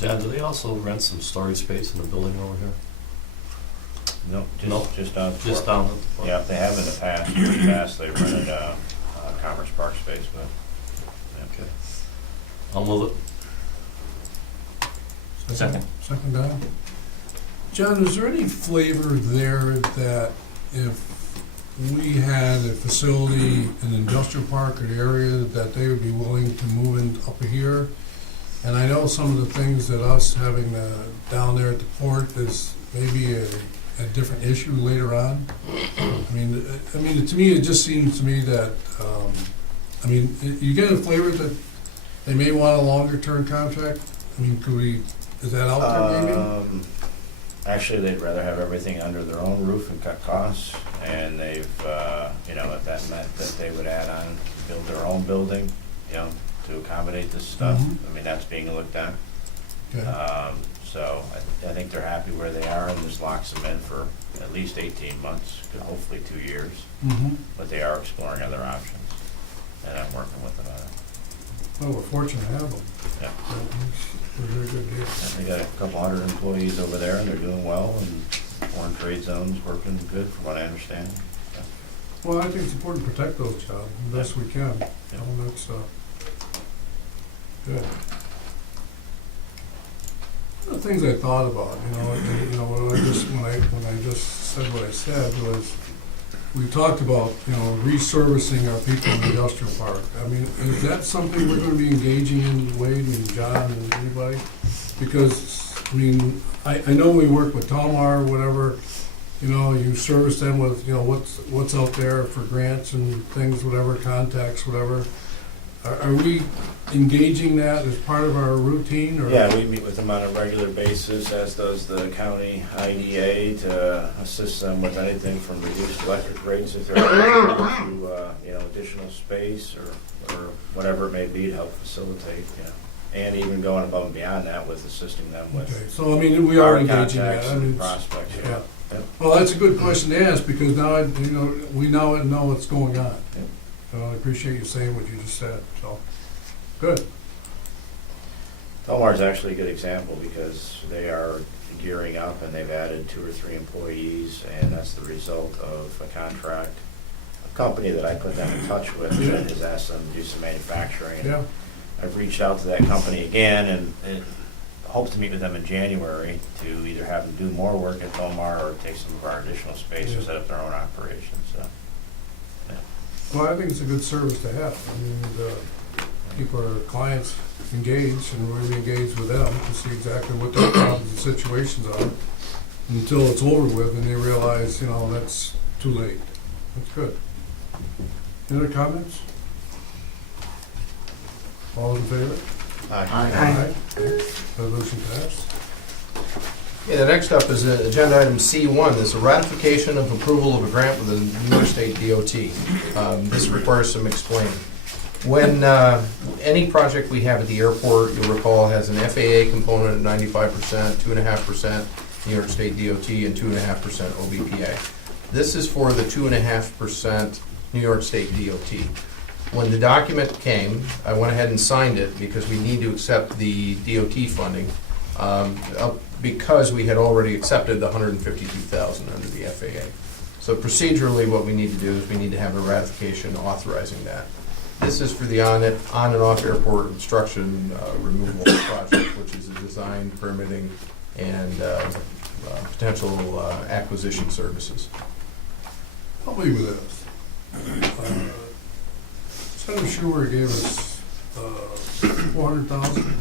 John, do they also rent some storage space in the building over here? No, No. just down. Just down? Yeah, they have in the past, years past, they rented Commerce Park space, but. Okay. I'll move it. Second. Second, Don. John, is there any flavor there that if we had a facility, an industrial park or area, that they would be willing to move in up here? And I know some of the things that us having down there at the port is maybe a different issue later on. I mean, to me, it just seems to me that, you get a flavor that they may want a longer-term contract? I mean, is that out there maybe? Actually, they'd rather have everything under their own roof and cut costs, and they've, if that meant that they would add on, build their own building, to accommodate this stuff. Mhm. I mean, that's being looked at. Okay. So I think they're happy where they are, and this locks them in for at least 18 months, hopefully 2 years. Mm-hmm. But they are exploring other options, and I'm working with them on it. Well, we're fortunate to have them. Yeah. They're a very good deal. And they got a couple hundred employees over there, and they're doing well, and foreign trade zone's working good, from what I understand. Well, I think it's important to protect those jobs the best we can. Yeah. That's good. One of the things I thought about, when I just said what I said was, we talked about, resurfacing our people in the industrial park. I mean, is that something we're gonna be engaging in, Wade and John and anybody? Because, I know we work with Talmar or whatever, you service them with, what's out there for grants and things, whatever, contacts, whatever. Are we engaging that as part of our routine, or? Yeah, we meet with them on a regular basis, as does the county IDA, to assist them with anything from reduced electric rates if they're eligible to, additional space or whatever it may be to help facilitate, and even going above and beyond that with assisting them Okay, with so I mean, we are our engaging contacts that. I and mean, prospects. yeah. Yep. Well, that's a good question to ask, because now, we now know what's going on. Yep. So I appreciate you saying what you just said, so, good. Belmar's actually a good example because they are gearing up and they've added 2 or 3 employees, and that's the result of a contract. A company that I put them in touch with Yeah. has asked them to do some manufacturing. And Yeah, I've reached out to that company again and hope to meet with them in January to either have them do more work at Belmar or take some of our additional space Yeah. to set up their own operations. So, well, I think it's a good service to have. I mean, keep our clients engaged and really engaged with them to see exactly what their problems and situations are until it's over with and they realize, that's too late. That's good. Any other comments? All in favor? Aye. Resolution passed. Okay, the next up is agenda item C1. This is a ratification of approval of a grant with the New York State DOT. This requires some explaining. When any project we have at the airport, you'll recall, has an FAA component of 95%, 2.5% New York State DOT, and 2.5% OBPA. This is for the 2.5% New York State DOT. When the document came, I went ahead and signed it because we need to accept the DOT funding, because we had already accepted the $152,000 under the FAA. So procedurally, what we need to do is we need to have a ratification authorizing that. This is for the on and off airport obstruction removal project, which is a design, permitting, and potential acquisition services. Help me with this. Senator Schumer gave us $400,000.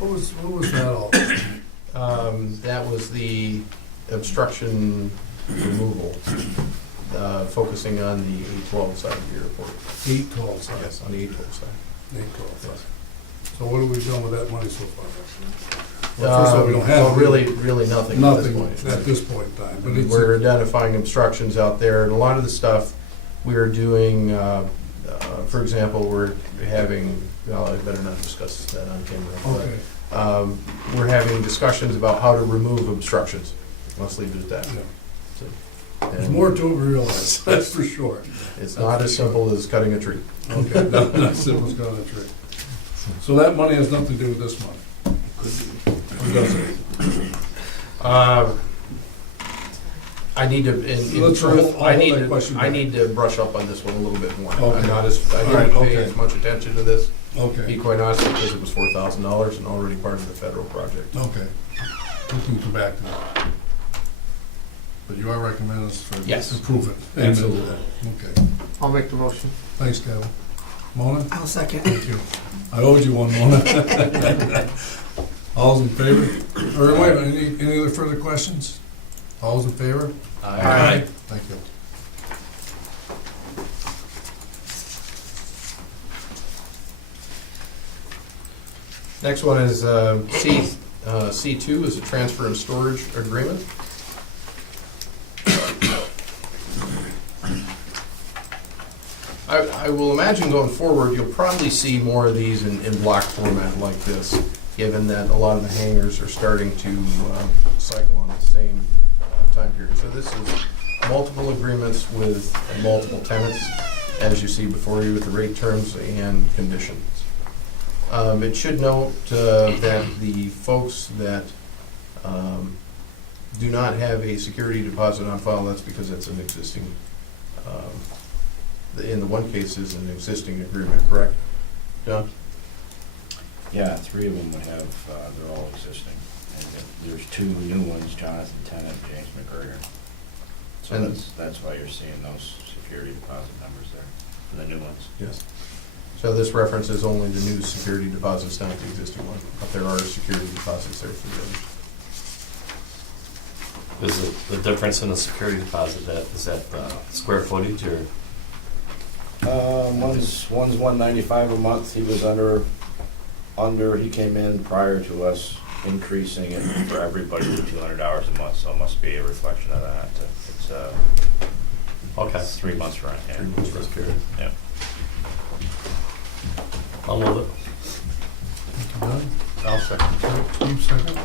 What was that all? That was the obstruction removal, focusing on the 812 side of the airport. 812 side. Yes, on the 812 side. 812 side. So what have we done with that money so far? Well, first of all, we don't have really nothing at this nothing point. at this point in time. But it's We're identifying obstructions out there, and a lot of the stuff we are doing, for example, we're having, well, I better not discuss that on camera. okay. But, we're having discussions about how to remove obstructions. Let's leave it at that. Yeah. So, There's and more to it we realize. That's for sure. It's not as simple as cutting a tree. Okay, not simple as going to trick. So that money has nothing to do with this month. Or does it? I need to, in Let's truth, hold I need that question I back. need to brush up on this one a little bit more. Okay. I'm not as, I All right, didn't pay okay. as much attention to this, to Okay, be quite honest, because it was $4,000 and already part of the federal project. okay. We can come back to that. But you are recommending us for Yes. improvement. Absolutely. Okay. I'll make the motion. Thanks, Kevin. Mona? I'll second. Thank you. I owed you one, Mona. All's in favor? Or wait a minute, any other further questions? All's in favor? Aye. Thank you. Next one is C2 is a transfer and storage agreement. I will imagine going forward, you'll probably see more of these in block format like this, given that a lot of the hangars are starting to cycle on the same time period. So this is multiple agreements with multiple tenants, as you see before you with the rate terms and conditions. It should note that the folks that do not have a security deposit on file, that's because it's an existing, in the one case is an existing agreement, correct? John? Yeah, 3 of them would have, they're all existing. And then there's 2 new ones, Jonathan Tennant, James McGregor. So And- that's why you're seeing those security deposit numbers there, for the new ones. Yes. So this references only the new security deposits, not the existing one, but there are security deposits there for the others. Is it the difference in the security deposit, is that square footage or? One's 195 a month. He was under, he came in prior to us increasing it for everybody to $200 a month, so it must be a reflection of that. It's, Okay. it's 3 months rent, yeah. 3 months for security. Yeah. I'll move it. None? I'll second. Steve, second.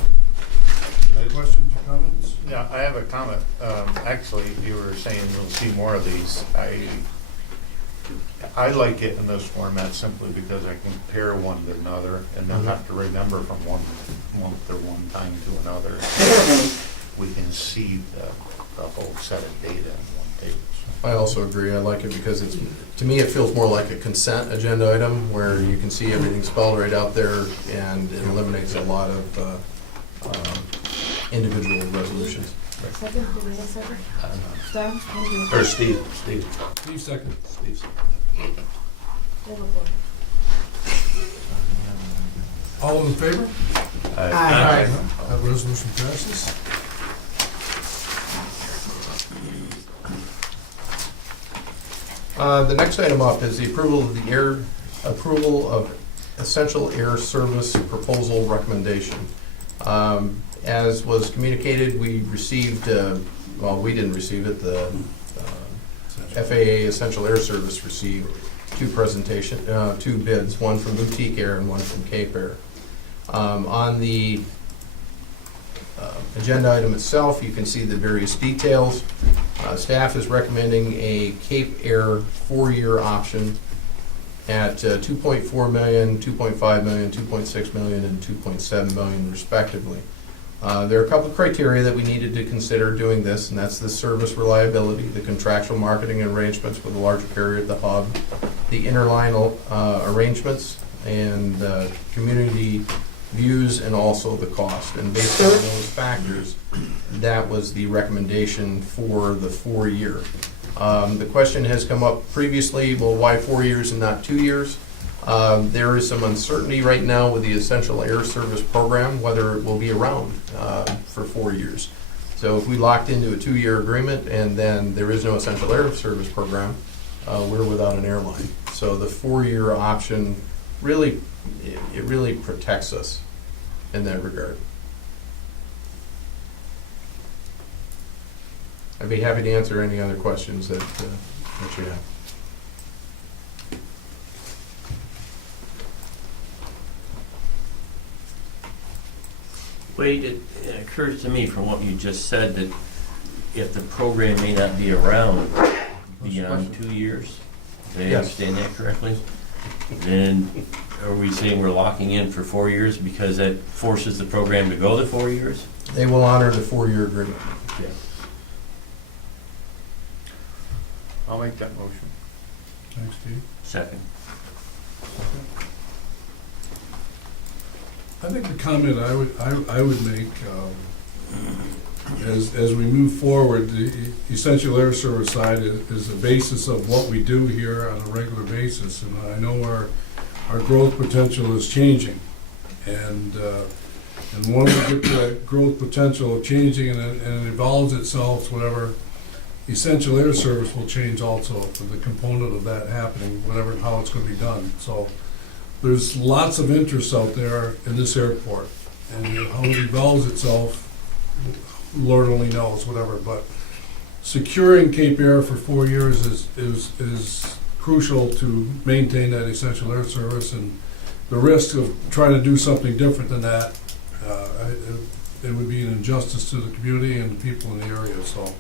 Any questions or comments? Yeah, I have a comment. Actually, you were saying you'll see more of these. I like it in this format simply because I compare one to another and don't have to remember from one month or one time to another. We can see the whole set of data in one page. I also agree. I like it because it's, to me, it feels more like a consent agenda item where you can see everything spelled right out there, and it eliminates a lot of individual resolutions. Second, did we have a second? Don, thank you. Or Steve. Steve, second. Steve. Roll call. All in favor? Aye. That resolution passes. The next item up is the approval of essential air service proposal recommendation. As was communicated, we received, well, we didn't receive it, the FAA Essential Air Service received two bids, one from Boutique Air and one from Cape Air. On the agenda item itself, you can see the various details. Staff is recommending a Cape Air 4-year option at $2.4 million, $2.5 million, $2.6 million, and $2.7 million respectively. There are a couple of criteria that we needed to consider doing this, and that's the service reliability, the contractual marketing arrangements with a larger carrier at the hub, the interline arrangements, and community views, and also the cost. And based on those factors, that was the recommendation for the 4-year. The question has come up previously, well, why 4 years and not 2 years? There is some uncertainty right now with the Essential Air Service program, whether it will be around for 4 years. So if we locked into a 2-year agreement and then there is no Essential Air Service program, we're without an airline. So the 4-year option really, it really protects us in that regard. I'd be happy to answer any other questions that you have. Wade, it occurs to me from what you just said that if the program may not be around beyond 2 years, did I Yes. understand that correctly? Then are we saying we're locking in for 4 years because that forces the program to go the 4 years? They will honor the 4-year agreement. I'll make that motion. Thanks, Steve. Second. I think the comment I would make, as we move forward, the Essential Air Service side is the basis of what we do here on a regular basis. And I know our growth potential is changing. And when we get to that growth potential of changing and it evolves itself, whatever, Essential Air Service will change also, the component of that happening, whatever, how it's going to be done. So there's lots of interest out there in this airport, and how it evolves itself, Lord only knows, whatever. But securing Cape Air for 4 years is crucial to maintain that Essential Air Service, and the risk of trying to do something different than that, it would be an injustice to the community and the people in the area. So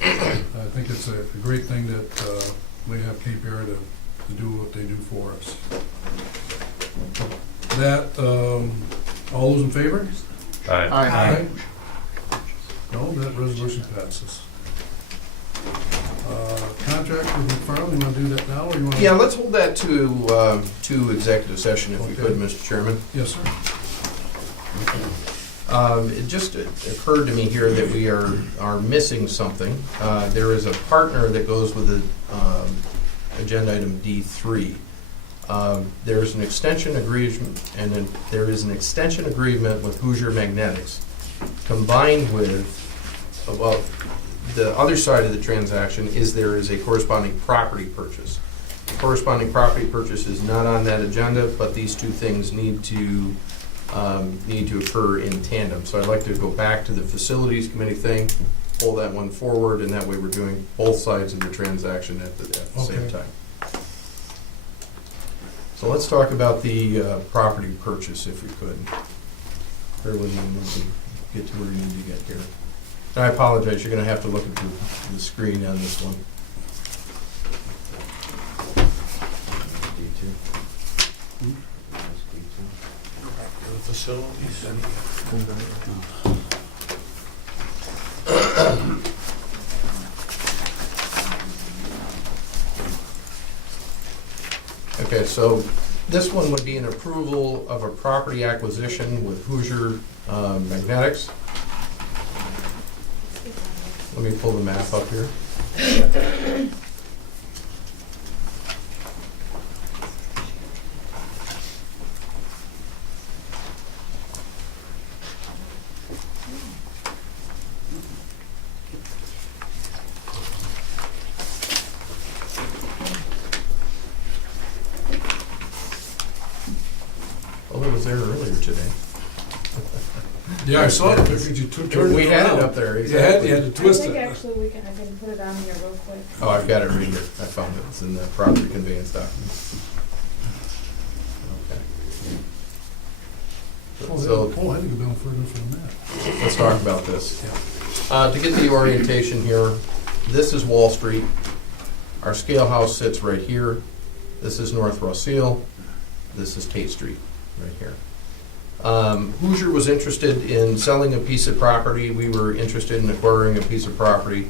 I think it's a great thing that we have Cape Air to do what they do for us. That, all those in favor? Aye. No, that resolution passes. Contract with McFarland, you want to do that now, or you want to? Yeah, let's hold that to executive session if we could, Mr. Chairman. Yes, sir. It just occurred to me here that we are missing something. There is a partner that goes with the agenda item D3. There's an extension agreement, and then there is an extension agreement with Hoosier Magnetics, combined with, well, the other side of the transaction is there is a corresponding property purchase. The corresponding property purchase is not on that agenda, but these two things need to occur in tandem. So I'd like to go back to the facilities committee thing, pull that one forward, and that way we're doing both sides of the transaction at the same Okay. time. So let's talk about the property purchase, if we could. Bear with me, we can get to where we need to get here. And I apologize, you're gonna have to look at the screen on this one. Okay, so this one would be an approval of a property acquisition with Hoosier Magnetics. Let me pull the map up here. Well, it was there earlier today. Yeah, I saw it, because you turned it We had it around. up there, You had exactly. to twist I think it. actually I can put it on here real quick. Oh, I've got it right here. I found it. It's in the property conveyance document. Okay. So Oh, I had to go down further for that. let's talk about this. To get the orientation here, this is Wall Street. Our scale house sits right here. This is North Rossille. This is Tate Street, right here. Hoosier was interested in selling a piece of property. We were interested in acquiring a piece of property,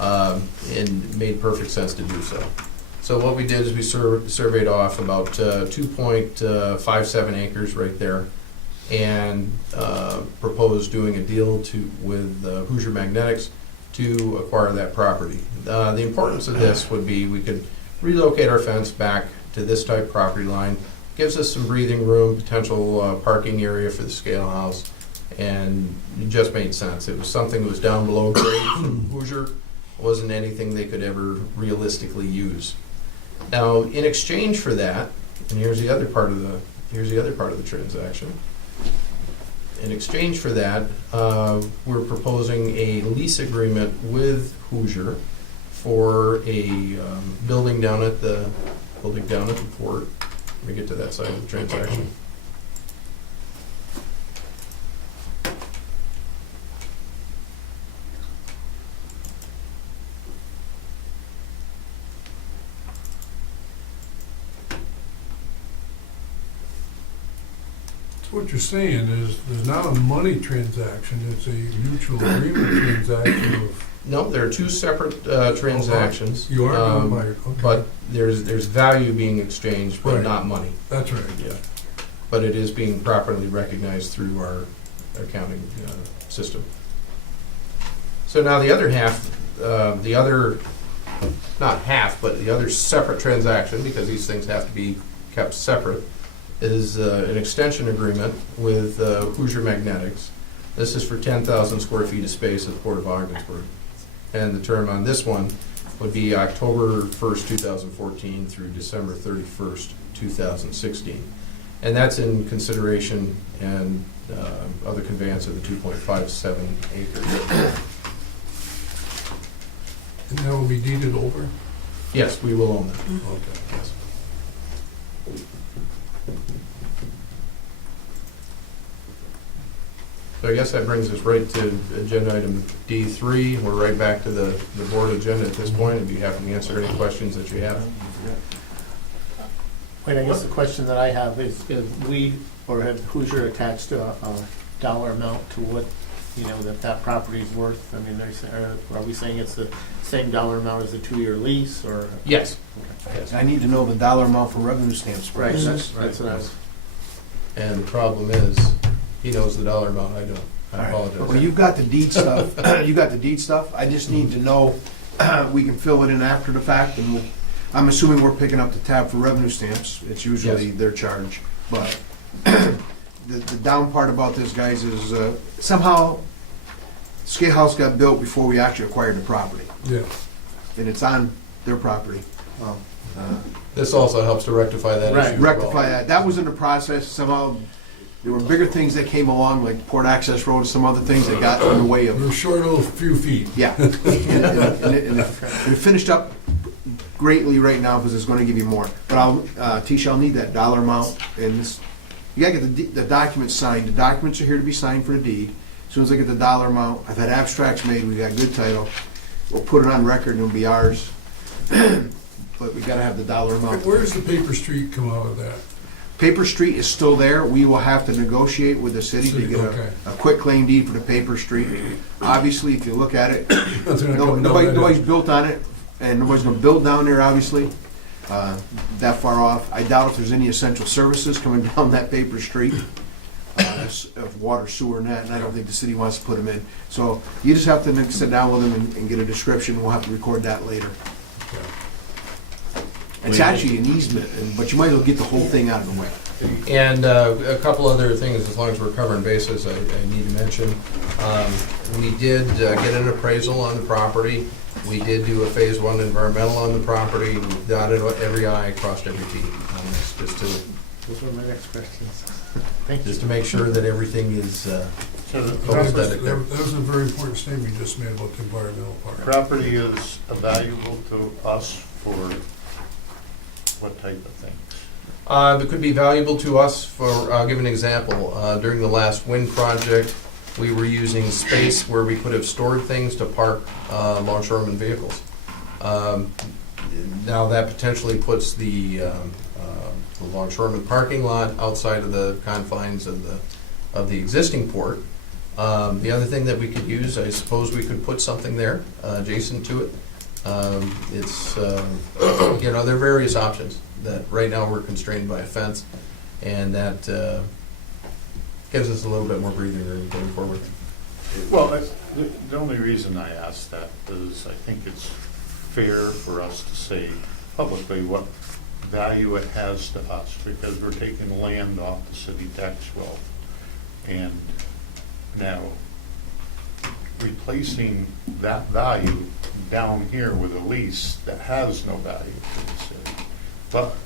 and it made perfect sense to do so. So what we did is we surveyed off about 2.57 acres right there, and proposed doing a deal with Hoosier Magnetics to acquire that property. The importance of this would be we could relocate our fence back to this type property line. Gives us some breathing room, potential parking area for the scale house, and it just made sense. It was something that was down below grade from Hoosier. It wasn't anything they could ever realistically use. Now, in exchange for that, and here's the other part of the transaction. In exchange for that, we're proposing a lease agreement with Hoosier for a building down at the port. Let me get to that side of the transaction. So what you're saying is, there's not a money transaction, it's a mutual agreement transaction of. No, there are two separate transactions. You are going by, okay. But there's value being exchanged, but Right. not money. That's right. Yeah. But it is being properly recognized through our accounting system. So now the other half, not half, but the other separate transaction, because these things have to be kept separate, is an extension agreement with Hoosier Magnetics. This is for 10,000 square feet of space at the Port of Ogdensburg. And the term on this one would be October 1st, 2014 through December 31st, 2016. And that's in consideration and other conveyance of the 2.57 acres. And that will be deeded over? Yes, we will own that. Okay. Yes. So I guess that brings us right to agenda item D3. We're right back to the board agenda at this point. I'd be happy to answer any questions that you have. Wait, I guess the question that I have is we, or have Hoosier attached a dollar amount to what, that property's worth? I mean, are we saying it's the same dollar amount as a 2-year lease, or? Yes. I need to know the dollar amount for revenue stamps. Right, please. that's what I was. And the problem is, he knows the dollar amount, I don't. I apologize. Well, you've got the deed stuff, I just need to know, we can fill it in after the fact, and I'm assuming we're picking up the tab for revenue stamps, it's usually Yes. their charge, but the down part about this, guys, is somehow Skate House got built before we actually acquired the property, Yeah. and it's on their property. This also helps to rectify that issue. Right. as well. Rectify that, that was in the process, somehow, there were bigger things that came along, like Port Access Road and some other things that got in the way of. We're short of a few feet. Yeah. And it finished up greatly right now because it's gonna give you more. But Tisha, I'll need that dollar amount and this, you gotta get the documents signed. The documents are here to be signed for the deed. As soon as I get the dollar amount, I've had abstracts made, we got good title. We'll put it on record and it'll be ours. But we gotta have the dollar amount. Where's the paper street come out of that? Paper Street is still there. We will have to negotiate with the city to get Okay. a quick claim deed for the Paper Street. Obviously, if you look at it, They're not coming down nobody's that- built on it, and nobody's gonna build down there, obviously, that far off. I doubt if there's any essential services coming down that Paper Street, of water, sewer, and that, and I don't think the city wants to put them in. So you just have to sit down with them and get a description. We'll have to record that later. It's actually an easement, but you might as well get the whole thing out of the way. And a couple other things, as long as we're covering bases, I need to mention. We did get an appraisal on the property. We did do a phase one environmental on the property. We dotted every I, crossed every T on this, Those were my next questions. just to make sure that everything is So the copacetic there. That was a very important statement you just made about the environmental part. property is valuable to us for what type of things? It could be valuable to us for, I'll give an example. During the last wind project, we were using space where we could have stored things to park longshoreman vehicles. Now that potentially puts the longshoreman parking lot outside of the confines of the existing port. The other thing that we could use, I suppose we could put something there adjacent to it. It's, there are various options that right now we're constrained by a fence, and that gives us a little bit more breathing room going forward. Well, the only reason I ask that is I think it's fair for us to say publicly what value it has to us, because we're taking land off the city tax roll. And now replacing that value down here with a lease that has no value to the city. But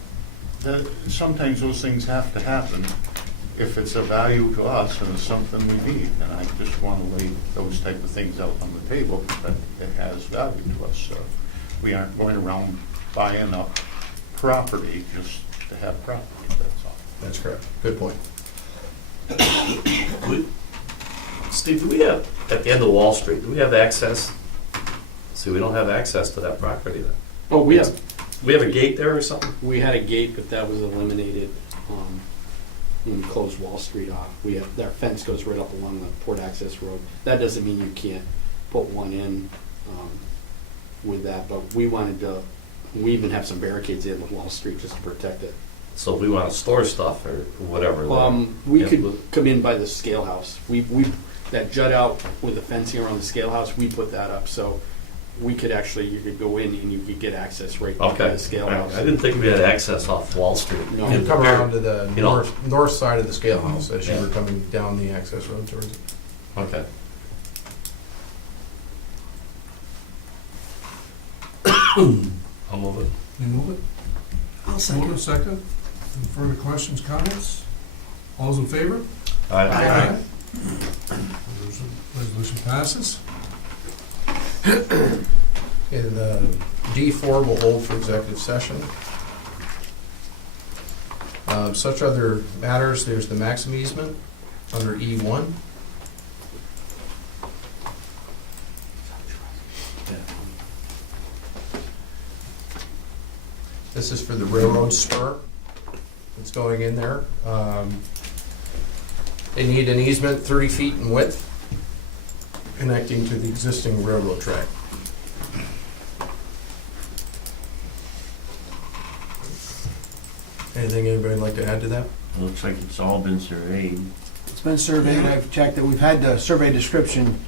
sometimes those things have to happen if it's a value to us and it's something we need. And I just want to lay those type of things out on the table, that it has value to us. So we aren't going around buying up property just to have property, that's all. That's correct. Good point. Steve, do we have, at the end of Wall Street, do we have access? See, we don't have access to that property then. Oh, we have, We have a gate there or something? we had a gate, but that was eliminated when we closed Wall Street off. Our fence goes right up along the port access road. That doesn't mean you can't put one in with that, but we even have some barricades in with Wall Street just to protect it. So if we want to store stuff or whatever. We Yeah, could but- come in by the scale house. We that jut out with the fencing around the scale house, we put that up, so we could actually, you could go in and you could get access right by Okay. the scale house. I didn't think we had access off Wall Street. No. You come around to the You know- north side of the scale house as you Yeah. were coming down the access road towards it. Okay. I'll move it. You move it? I'll Move second. it, second. Any further questions, comments? All's in favor? Aye. Resolution passes. Okay, the D4 will hold for executive session. Such other matters, there's the maximum easement under E1. This is for the railroad spur that's going in there. They need an easement 30 feet in width connecting to the existing railroad track. Anything anybody would like to add to that? It looks like it's all been surveyed. It's been surveyed, I've checked it, we've had the survey description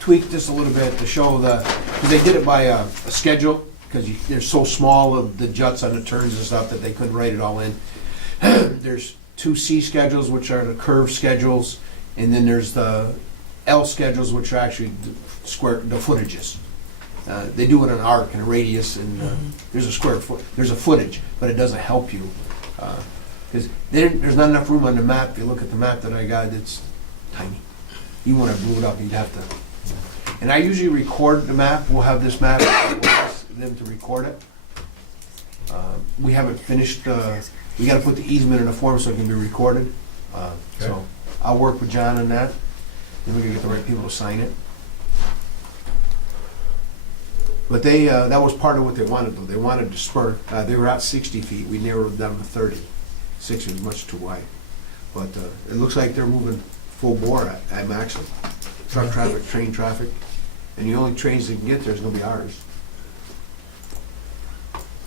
tweaked just a little bit to show because they did it by a schedule, because they're so small of the juts on the turns and stuff that they couldn't write it all in. There's 2 C schedules, which are the curve schedules, and then there's the L schedules, which are actually the footages. They do it in an arc and a radius, and there's a square foot, there's a footage, but it doesn't help you. Because there's not enough room on the map. If you look at the map that I got, it's tiny. You want to blew it up, you'd have to. And I usually record the map. We'll have this map, them to record it. We haven't finished, we gotta put the easement in a form so it can be recorded. So I'll work with John on that, then we can get the right people to sign it. But they, that was part of what they wanted, though. They wanted to spur, they were at 60 feet, we narrowed it down to 30. 60 is much too wide. But it looks like they're moving full bore at maximum. Truck traffic, train traffic, and the only trains that can get there is gonna be ours.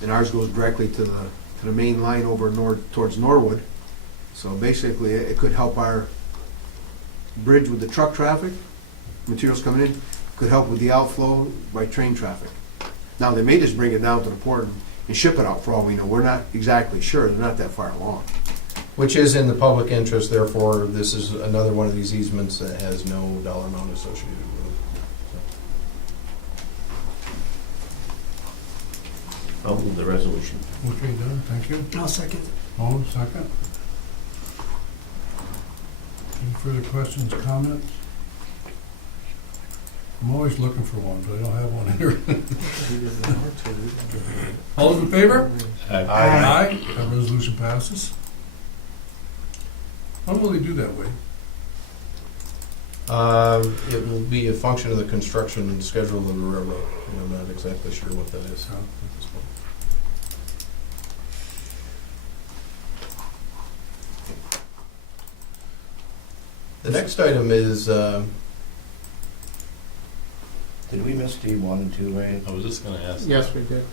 And ours goes directly to the main line over towards Norwood. So basically, it could help our bridge with the truck traffic, materials coming in, could help with the outflow by train traffic. Now, they may just bring it down to the port and ship it out for all we know. We're not exactly sure, they're not that far along. Which is in the public interest, therefore, this is another one of these easements that has no dollar amount associated with it. I'll move the resolution. Okay, Doug, thank you. I'll second. Oh, second. Any further questions, comments? I'm always looking for one, but I don't have one here. All those in favor? Aye. That resolution passes. When will they do that, Wade? It will be a function of the construction schedule of the railroad, and I'm not exactly sure what that is at this point. The next item is, Did we miss D1 and 2, Wayne? I was just gonna ask. Yes, we did.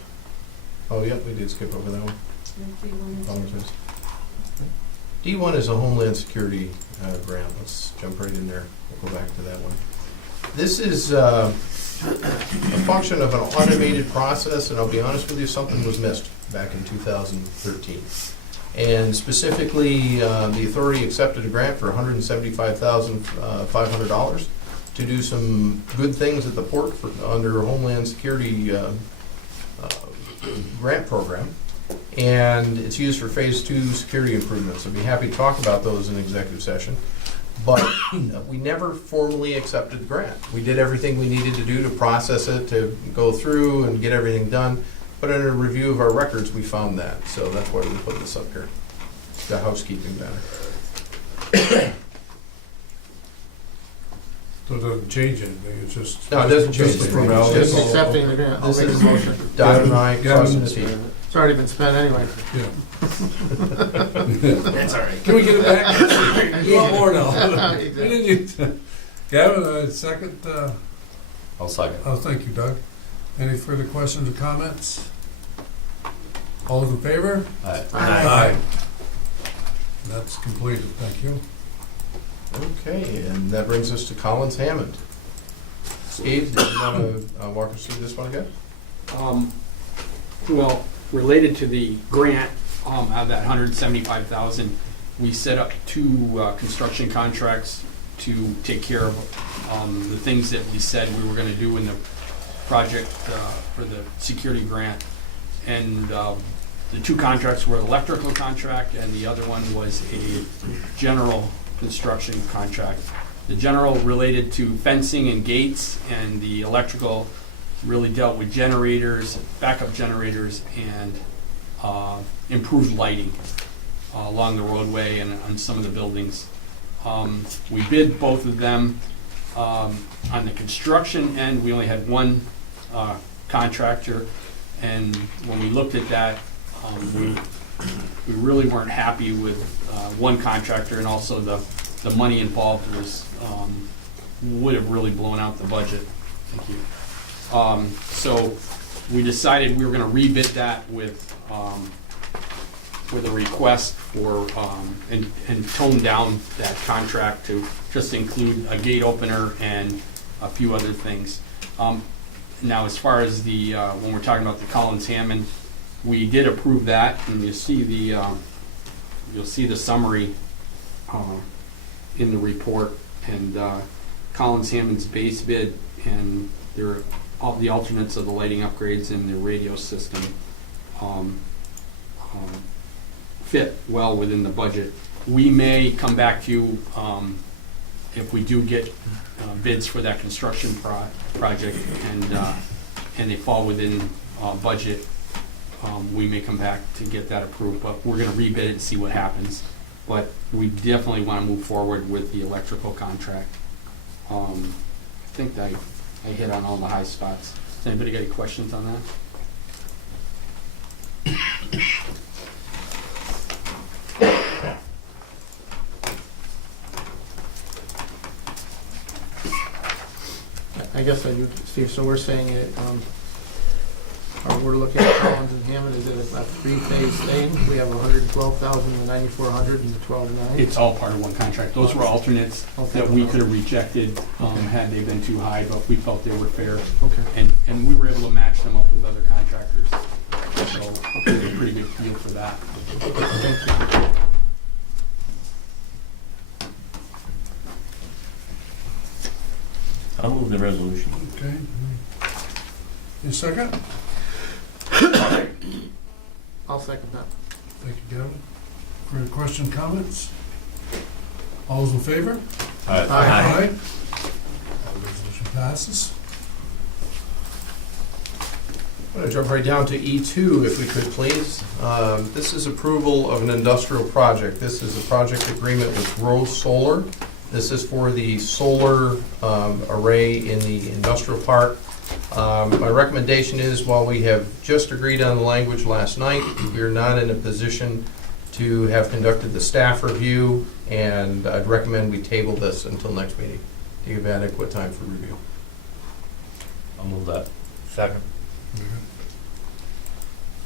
oh, yep, we did skip over that one. Apologize. D1 is a Homeland Security grant. Let's jump right in there. We'll go back to that one. This is a function of an automated process, and I'll be honest with you, something was missed back in 2013. And specifically, the authority accepted a grant for $175,500 to do some good things at the port under a Homeland Security grant program. And it's used for phase 2 security improvements. I'd be happy to talk about those in executive session. But we never formally accepted the grant. We did everything we needed to do to process it, to go through and get everything done. But in a review of our records, we found that. So that's why we put this up here. The housekeeping matter. So it doesn't change anything, it's just. No, it doesn't just change the anything. formality. Just accepting the grant. I'll This make a is motion. Dotted and I, Yeah. crossing the T. It's already been spent anyway. Yeah. That's all right. Can we get it back? You want more now? Exactly. Didn't you? Gavin, second, I'll second. oh, thank you, Doug. Any further questions or comments? All those in favor? Aye. That's completed, thank you. Okay, and that brings us to Collins Hammond. Steve, do you want to walk us through this one again? Well, related to the grant, out of that $175,000, we set up 2 construction contracts to take care of the things that we said we were going to do in the project for the security grant. And the 2 contracts were electrical contract, and the other one was a general construction contract. The general related to fencing and gates, and the electrical really dealt with generators, backup generators, and improved lighting along the roadway and on some of the buildings. We bid both of them. On the construction end, we only had one contractor, and when we looked at that, we really weren't happy with one contractor, and also the money involved was would have really blown out the budget. Thank you. So we decided we were going to rebid that with a request for and tone down that contract to just include a gate opener and a few other things. Now, as far as the when we're talking about the Collins Hammond, we did approve that, and you'll see the summary in the report, and Collins Hammond's base bid and all the alternates of the lighting upgrades in the radio system fit well within the budget. We may come back to you if we do get bids for that construction project, and they fall within budget, we may come back to get that approved, but we're gonna rebid it and see what happens. But we definitely wanna move forward with the electrical contract. I think I hit on all the high spots. Does anybody got any questions on that? I guess I do, Steve, so we're saying it, we're looking at Collins and Hammond, is it a three-phase thing? We have 112,000, the 9,400, and the 12,900? It's all part of one contract. Those were alternates that we could have rejected had they been too high, but we felt they were fair. Okay. And we were able to match them up with other contractors. So it was a pretty good deal for that. Thank you. I'll move the resolution. Okay. Any second? I'll second that. Thank you, Gavin. Further question, comments? All those in favor? Aye. Resolution passes. I'm going to jump right down to E2, if we could, please. This is approval of an industrial project. This is a project agreement with Rose Solar. This is for the solar array in the industrial park. My recommendation is, while we have just agreed on the language last night, we are not in a position to have conducted the staff review, and I'd recommend we table this until next meeting to give adequate time for review. I'll move that. Second.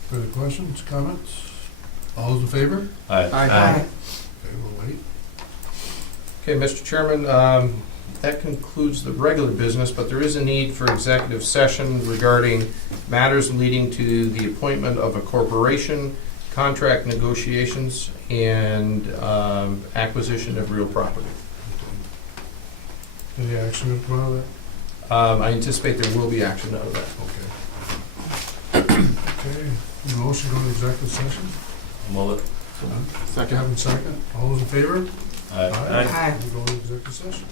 Further questions, comments? All those in favor? Aye. Okay, we'll wait. Okay, Mr. Chairman, that concludes the regular business, but there is a need for executive session regarding matters leading to the appointment of a corporation, contract negotiations, and acquisition of real property. Any action to come out of that? I anticipate there will be action out of that. Okay. Okay, motion go to executive session? I'll move it. Second. Kevin, second. All those in favor? Aye. Aye. We go to executive session.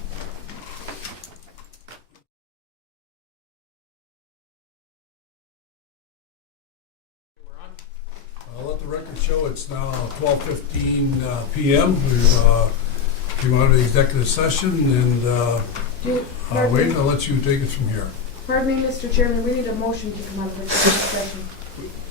I'll let the record show it's now 12:15 p.m. We've came out of the executive session, and Wade, I'll let you take it from here. Pardon me, Mr. Chairman, we need a motion to come out of executive session.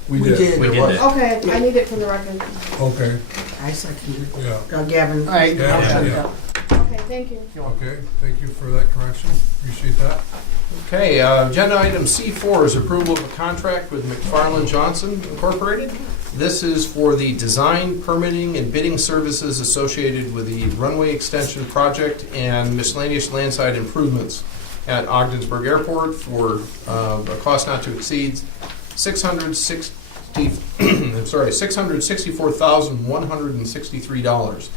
We did. We did that. Okay, I need it for the record. Okay, I second it. yeah. Gavin. Yeah. Okay, thank you. Okay, thank you for that correction. Appreciate that. Okay, agenda item C4 is approval of a contract with McFarland Johnson Incorporated. This is for the design, permitting, and bidding services associated with the runway extension project and miscellaneous landside improvements at Ogdensburg Airport for a cost not to exceed $664,163.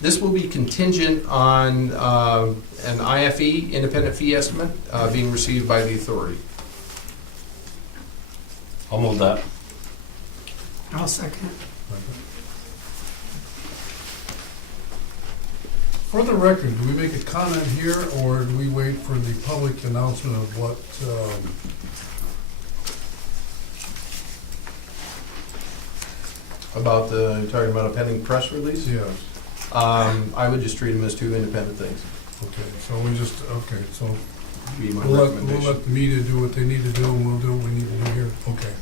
This will be contingent on an IFE, independent fee estimate, being received by the authority. I'll move that. I'll second it. For the record, do we make a comment here, or do we wait for the public announcement of what, About the, you're talking about a pending press release? yeah, I would just treat them as two independent things. okay, so we just, okay, so Be my we'll recommendation. let the media do what they need to do, and we'll do what we need to do here, okay.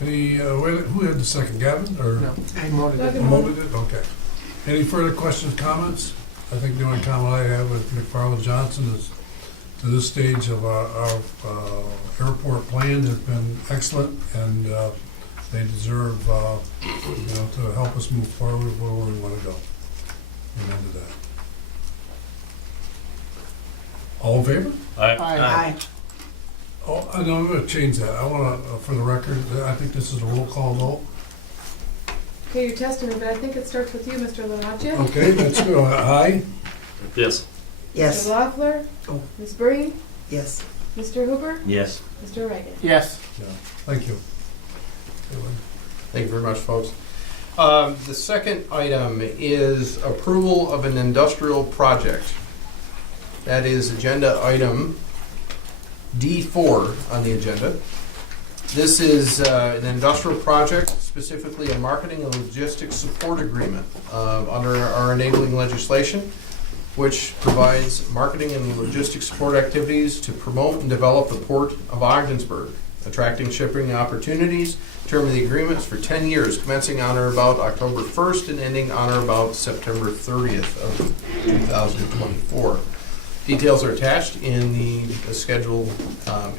Any, who had the second, Gavin, or? No, I voted it. You voted it? Okay. Any further questions, comments? I think the only comment I have with McFarland Johnson is, to this stage of our airport plan has been excellent, and they deserve, to help us move forward where we want to go. Remember that. All in favor? Aye. Oh, I know, I'm going to change that. I want to, for the record, I think this is a roll call vote. Okay, you're testing me, but I think it starts with you, Mr. Lenaccia. Okay, let's go. Aye? Yes. Yes. Mr. Loeffler. Oh. Ms. Breen. Yes. Mr. Hooper. Yes. Mr. Reagan. Yes. Yeah. Thank you. Thank you very much, folks. The second item is approval of an industrial project. That is agenda item D4 on the agenda. This is an industrial project, specifically a marketing and logistics support agreement under our enabling legislation, which provides marketing and logistics support activities to promote and develop the Port of Ogdensburg, attracting shipping opportunities. Term of the agreements for 10 years, commencing on or about October 1st and ending on or about September 30th of 2024. Details are attached in the Schedule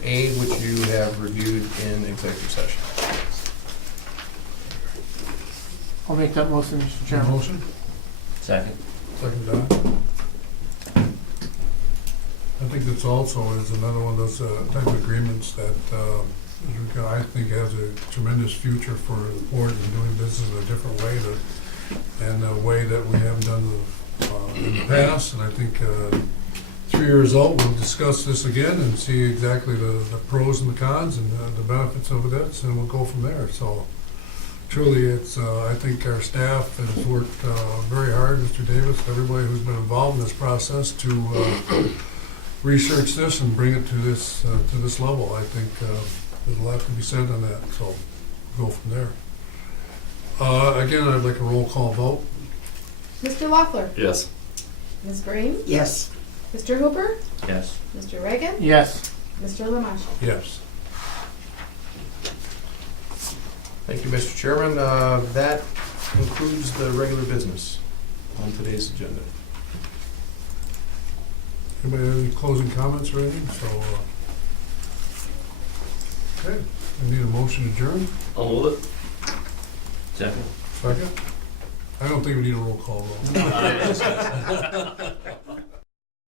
A, which you have reviewed in executive session. I'll make that motion, Mr. Chairman. Motion? Second. Second, Don. I think this also is another one of those type of agreements that I think has a tremendous future for the port and doing business in a different way and a way that we haven't done in the past. And I think 3 years out, we'll discuss this again and see exactly the pros and the cons and the benefits of it, and we'll go from there. So truly, it's I think our staff has worked very hard, Mr. Davis, everybody who's been involved in this process to research this and bring it to this level. I think there's a lot to be said on that, so we'll go from there. Again, I'd like a roll call vote. Mr. Loeffler, Yes. Ms. Green, Yes. Mr. Hooper, Yes. Mr. Reagan, Yes. Mr. Lamache. Yes. Thank you, Mr. Chairman. That concludes the regular business on today's agenda. Anybody have any closing comments or anything? So, okay, I need a motion to adjourn. I'll move it. Second. Second? I don't think we need a roll call vote.